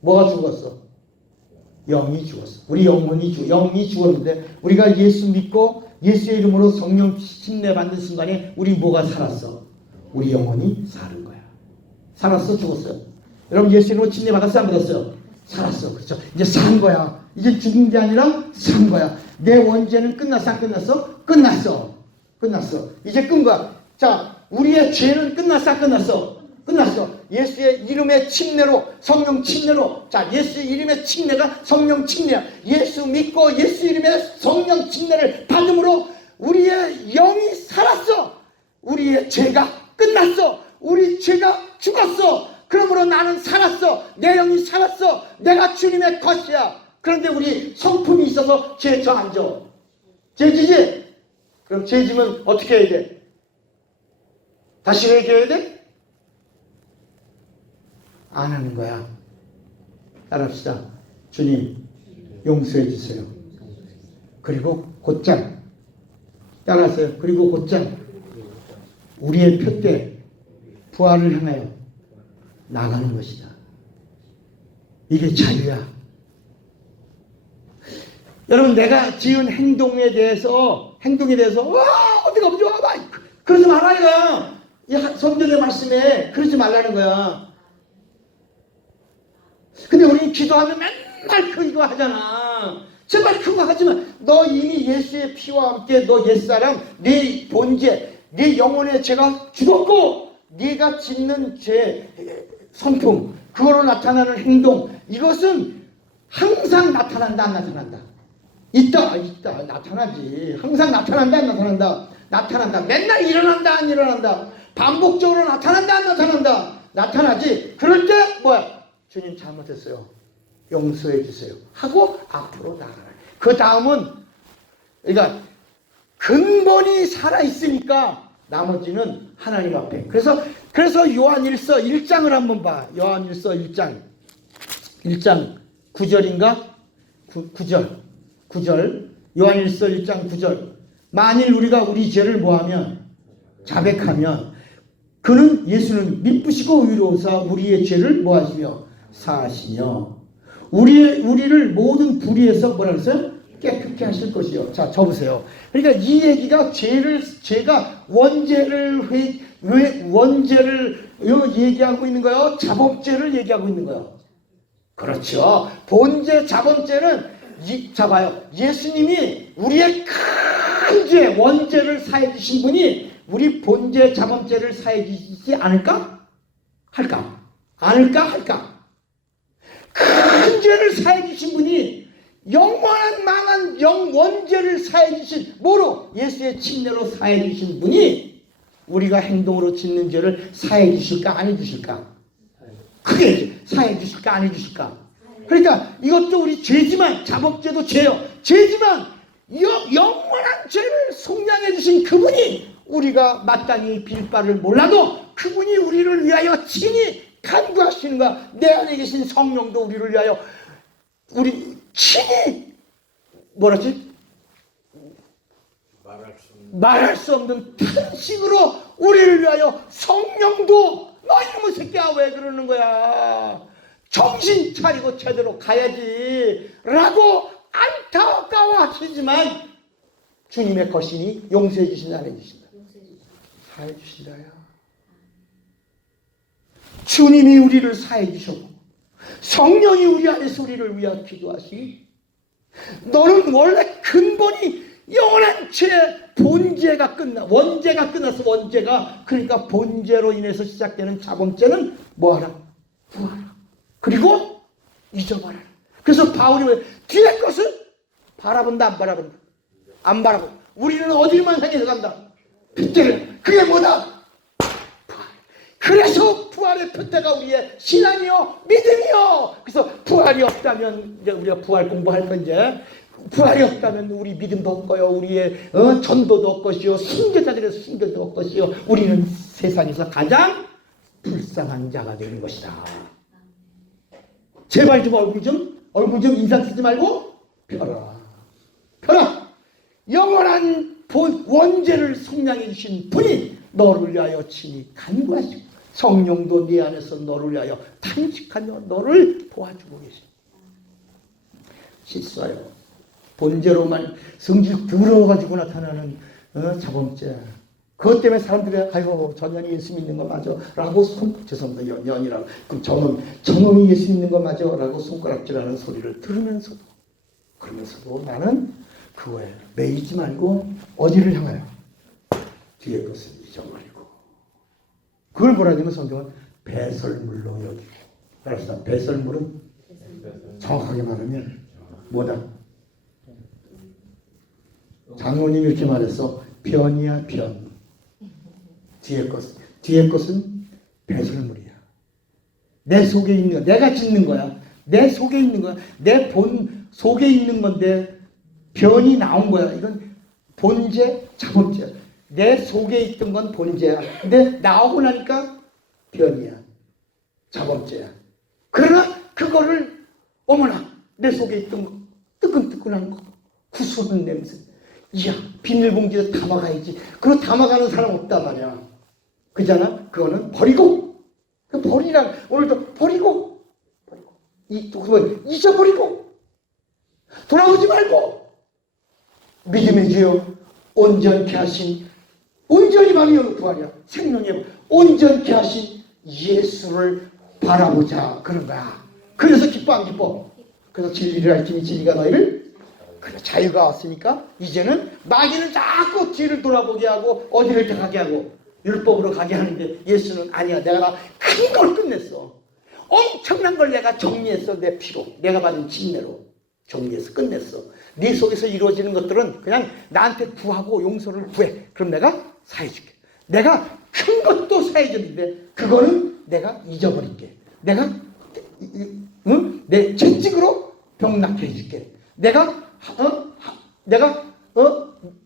뭐가 죽었어? 영이 죽었어. 우리 영이 죽었는데 우리가 예수 믿고 예수의 이름으로 성령 침례받는 순간에 우리 뭐가 살았어? 우리 영혼이 사는 거야. 살았어? 죽었어요? 여러분 예수 이름으로 침례받았어요? 안 받았어요? 살았어. 그렇죠? 이제 산 거야. 이제 죽은 게 아니라 산 거야. 내 원죄는 끝났어? 안 끝났어? 끝났어. 끝났어. 이제 끝 거야. 자, 우리의 죄는 끝났어? 안 끝났어? 끝났어. 예수의 이름의 침례로, 성령 침례로. 자, 예수의 이름의 침례가 성령 침례야. 예수 믿고 예수 이름의 성령 침례를 받음으로 우리의 영이 살았어. 우리의 죄가 끝났어. 우리 죄가 죽었어. 그러므로 나는 살았어. 내 영이 살았어. 내가 주님의 것이야. 그런데 우리 성품이 있어서 죄 저 안 져. 죄지지? 그럼 죄지면 어떻게 해야 돼? 다시 회개해야 돼? 안 하는 거야. 따라합시다. 주님 용서해 주세요. 그리고 곧장 따라하세요. 그리고 곧장 우리의 표대 부활을 향하여 나가는 것이다. 이게 자유야. 여러분 내가 지은 행동에 대해서 와 어디가 없지 와 그러지 말아요. 이 성경의 말씀에 그러지 말라는 거야. 근데 우리 기도하면 맨날 그거 하잖아. 제발 그거 하지마. 너 이미 예수의 피와 함께 너 옛사람, 네 본죄, 네 영혼의 죄가 죽었고 네가 짓는 죄 성품, 그거로 나타나는 행동, 이것은 항상 나타난다 안 나타난다? 있다 나타나지. 항상 나타난다 안 나타난다? 나타난다. 맨날 일어난다 안 일어난다? 반복적으로 나타난다 안 나타난다? 나타나지. 그럴 때 뭐야? 주님 잘못했어요. 용서해 주세요. 하고 앞으로 나가라. 그 다음은 그러니까 근본이 살아 있으니까 나머지는 하나님 앞에. 그래서 요한일서 1장을 한번 봐. 요한일서 1장 9절인가? 9절. 요한일서 1장 9절. 만일 우리가 우리 죄를 뭐하면 자백하면 그는 예수는 미쁘시고 의로우사 우리의 죄를 뭐하시며 사하시며 우리를 모든 불의에서 뭐라 그랬어요? 깨끗게 하실 것이요. 자, 적으세요. 그러니까 이 얘기가 죄가 원죄를 얘기하고 있는 거예요? 자범죄를 얘기하고 있는 거예요? 그렇죠. 본죄, 자범죄는 봐요. 예수님이 우리의 큰 죄, 원죄를 사해 주신 분이 우리 본죄, 자범죄를 사해 주시지 않을까? 할까? 않을까? 큰 죄를 사해 주신 분이 영원한 망한 원죄를 사해 주신 뭐로? 예수의 침례로 사해 주신 분이 우리가 행동으로 짓는 죄를 사해 주실까 안 해 주실까? 크게 사해 주실까 안 해 주실까? 그러니까 이것도 우리 죄지만, 자범죄도 죄요. 죄지만 영원한 죄를 속량해 주신 그분이 우리가 마땅히 빌 바를 몰라도 그분이 우리를 위하여 친히 간구하시는 거야. 내 안에 계신 성령도 우리를 위하여 우리 친히 뭐라지? 말할 수 없는 탄식으로 우리를 위하여 성령도 너 이놈의 새끼야 왜 그러는 거야? 정신 차리고 제대로 가야지 라고 안타까워하시지만 주님의 거신이 용서해 주신다 안 해주신다? 사해 주신다요. 주님이 우리를 사해 주셨고 성령이 우리 안에서 우리를 위하여 기도하시니 너는 원래 근본이 영원한 죄 본죄가 원죄가 끝났어. 원죄가. 그러니까 본죄로 인해서 시작되는 자범죄는 뭐하라? 구하라. 그리고 잊어버려라. 그래서 바울이 왜 뒤에 것을 바라본다 안 바라본다? 안 바라본다. 우리는 어디만 향해서 간다? 핏대를. 그게 뭐다? 부활. 그래서 부활의 표대가 우리의 신앙이요 믿음이요. 그래서 부활이 없다면 이제 우리가 부활 공부할 건데 부활이 없다면 우리 믿음도 없고요. 우리의 전도도 없것이요. 순교자들에서 순교도 없것이요. 우리는 세상에서 가장 불쌍한 자가 되는 것이다. 제발 좀 얼굴 좀 인상 쓰지 말고 펴라. 영원한 원죄를 속량해 주신 분이 너를 위하여 친히 간구하시고 성령도 네 안에서 너를 위하여 탄식하며 너를 도와주고 계십니다. 실수하여 본죄로만 성질 더러워가지고 나타나는 자범죄. 그것 때문에 사람들이 아이고 전현이 예수 믿는 거 맞아 라고 죄송합니다. 연이라고 그럼 저놈이 예수 믿는 거 맞아 라고 손가락질하는 소리를 들으면서도 그러면서도 나는 그거에 매이지 말고 어디를 향하여 뒤에 것을 잊어버리고 그걸 뭐라 하냐면 성경은 배설물로 여기고 알았어. 배설물은 정확하게 말하면 뭐다? 장로님이 이렇게 말했어. 변이야 변. 뒤에 것은 배설물이야. 내 속에 있는 거, 내가 짓는 거야. 내 속에 있는 거야. 내 본 속에 있는 건데 변이 나온 거야. 이건 본죄, 자범죄야. 내 속에 있던 건 본죄야. 근데 나오고 나니까 변이야. 자범죄야. 그러나 그거를 어머나 내 속에 있던 거 뜨끈뜨끈한 거 구수한 냄새. 이야 비닐봉지에 담아가야지. 그거 담아가는 사람 없단 말이야. 그잖아. 그거는 버리고 그 버리라. 오늘도 버리고 그건 잊어버리고 돌아오지 말고 믿음의 주여 온전케 하신 온전히 밤이 부활이야. 생명의 온전케 하신 예수를 바라보자 그런 거야. 그래서 기뻐 안 기뻐? 그래서 진리를 알지니 진리가 너희를 그래 자유가 왔으니까 이제는 마귀는 자꾸 뒤를 돌아보게 하고 어디를 가게 하고 율법으로 가게 하는데 예수는 아니야. 내가 큰 걸 끝냈어. 엄청난 걸 내가 정리했어. 내 피로 내가 받은 진례로 정리해서 끝냈어. 네 속에서 이루어지는 것들은 그냥 나한테 구하고 용서를 구해. 그럼 내가 사해줄게. 내가 큰 것도 사해줬는데 그거는 내가 잊어버릴게. 내가 내 채찍으로 병낫게 해줄게. 내가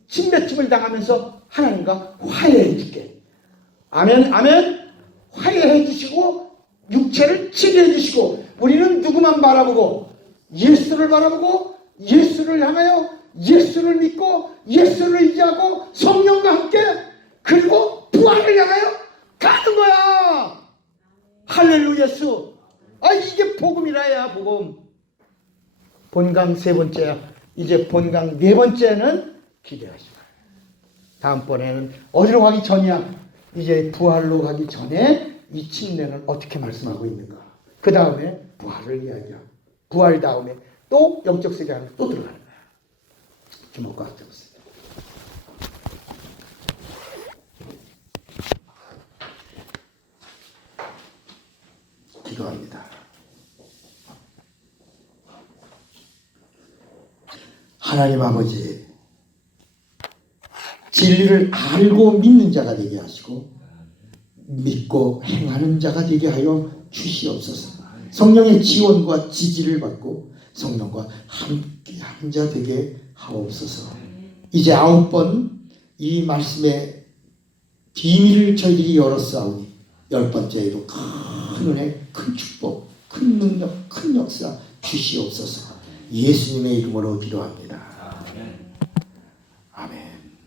침뱉음을 당하면서 하나님과 화해해 줄게. 아멘 아멘. 화해해 주시고 육체를 치료해 주시고 우리는 누구만 바라보고 예수를 바라보고 예수를 향하여 예수를 믿고 예수를 의지하고 성령과 함께 그리고 부활을 향하여 가는 거야. 할렐루야 예수. 이게 복음이라야 복음. 본강 3번째야. 이제 본강 4번째는 기대하시고 다음번에는 어디로 가기 전이야. 이제 부활로 가기 전에 이 침례는 어떻게 말씀하고 있는가. 그 다음에 부활을 이야기하고 부활 다음에 또 영적 세계 안에 또 들어가는 거야. 주목과 같습니다. 기도합니다. 하나님 아버지 진리를 알고 믿는 자가 되게 하시고 믿고 행하는 자가 되게 하여 주시옵소서. 성령의 지원과 지지를 받고 성령과 함께 한 자 되게 하옵소서. 이제 9번 이 말씀의 비밀을 저희들이 열었사오니 10번째에도 큰 은혜, 큰 축복, 큰 능력, 큰 역사 주시옵소서. 예수님의 이름으로 기도합니다.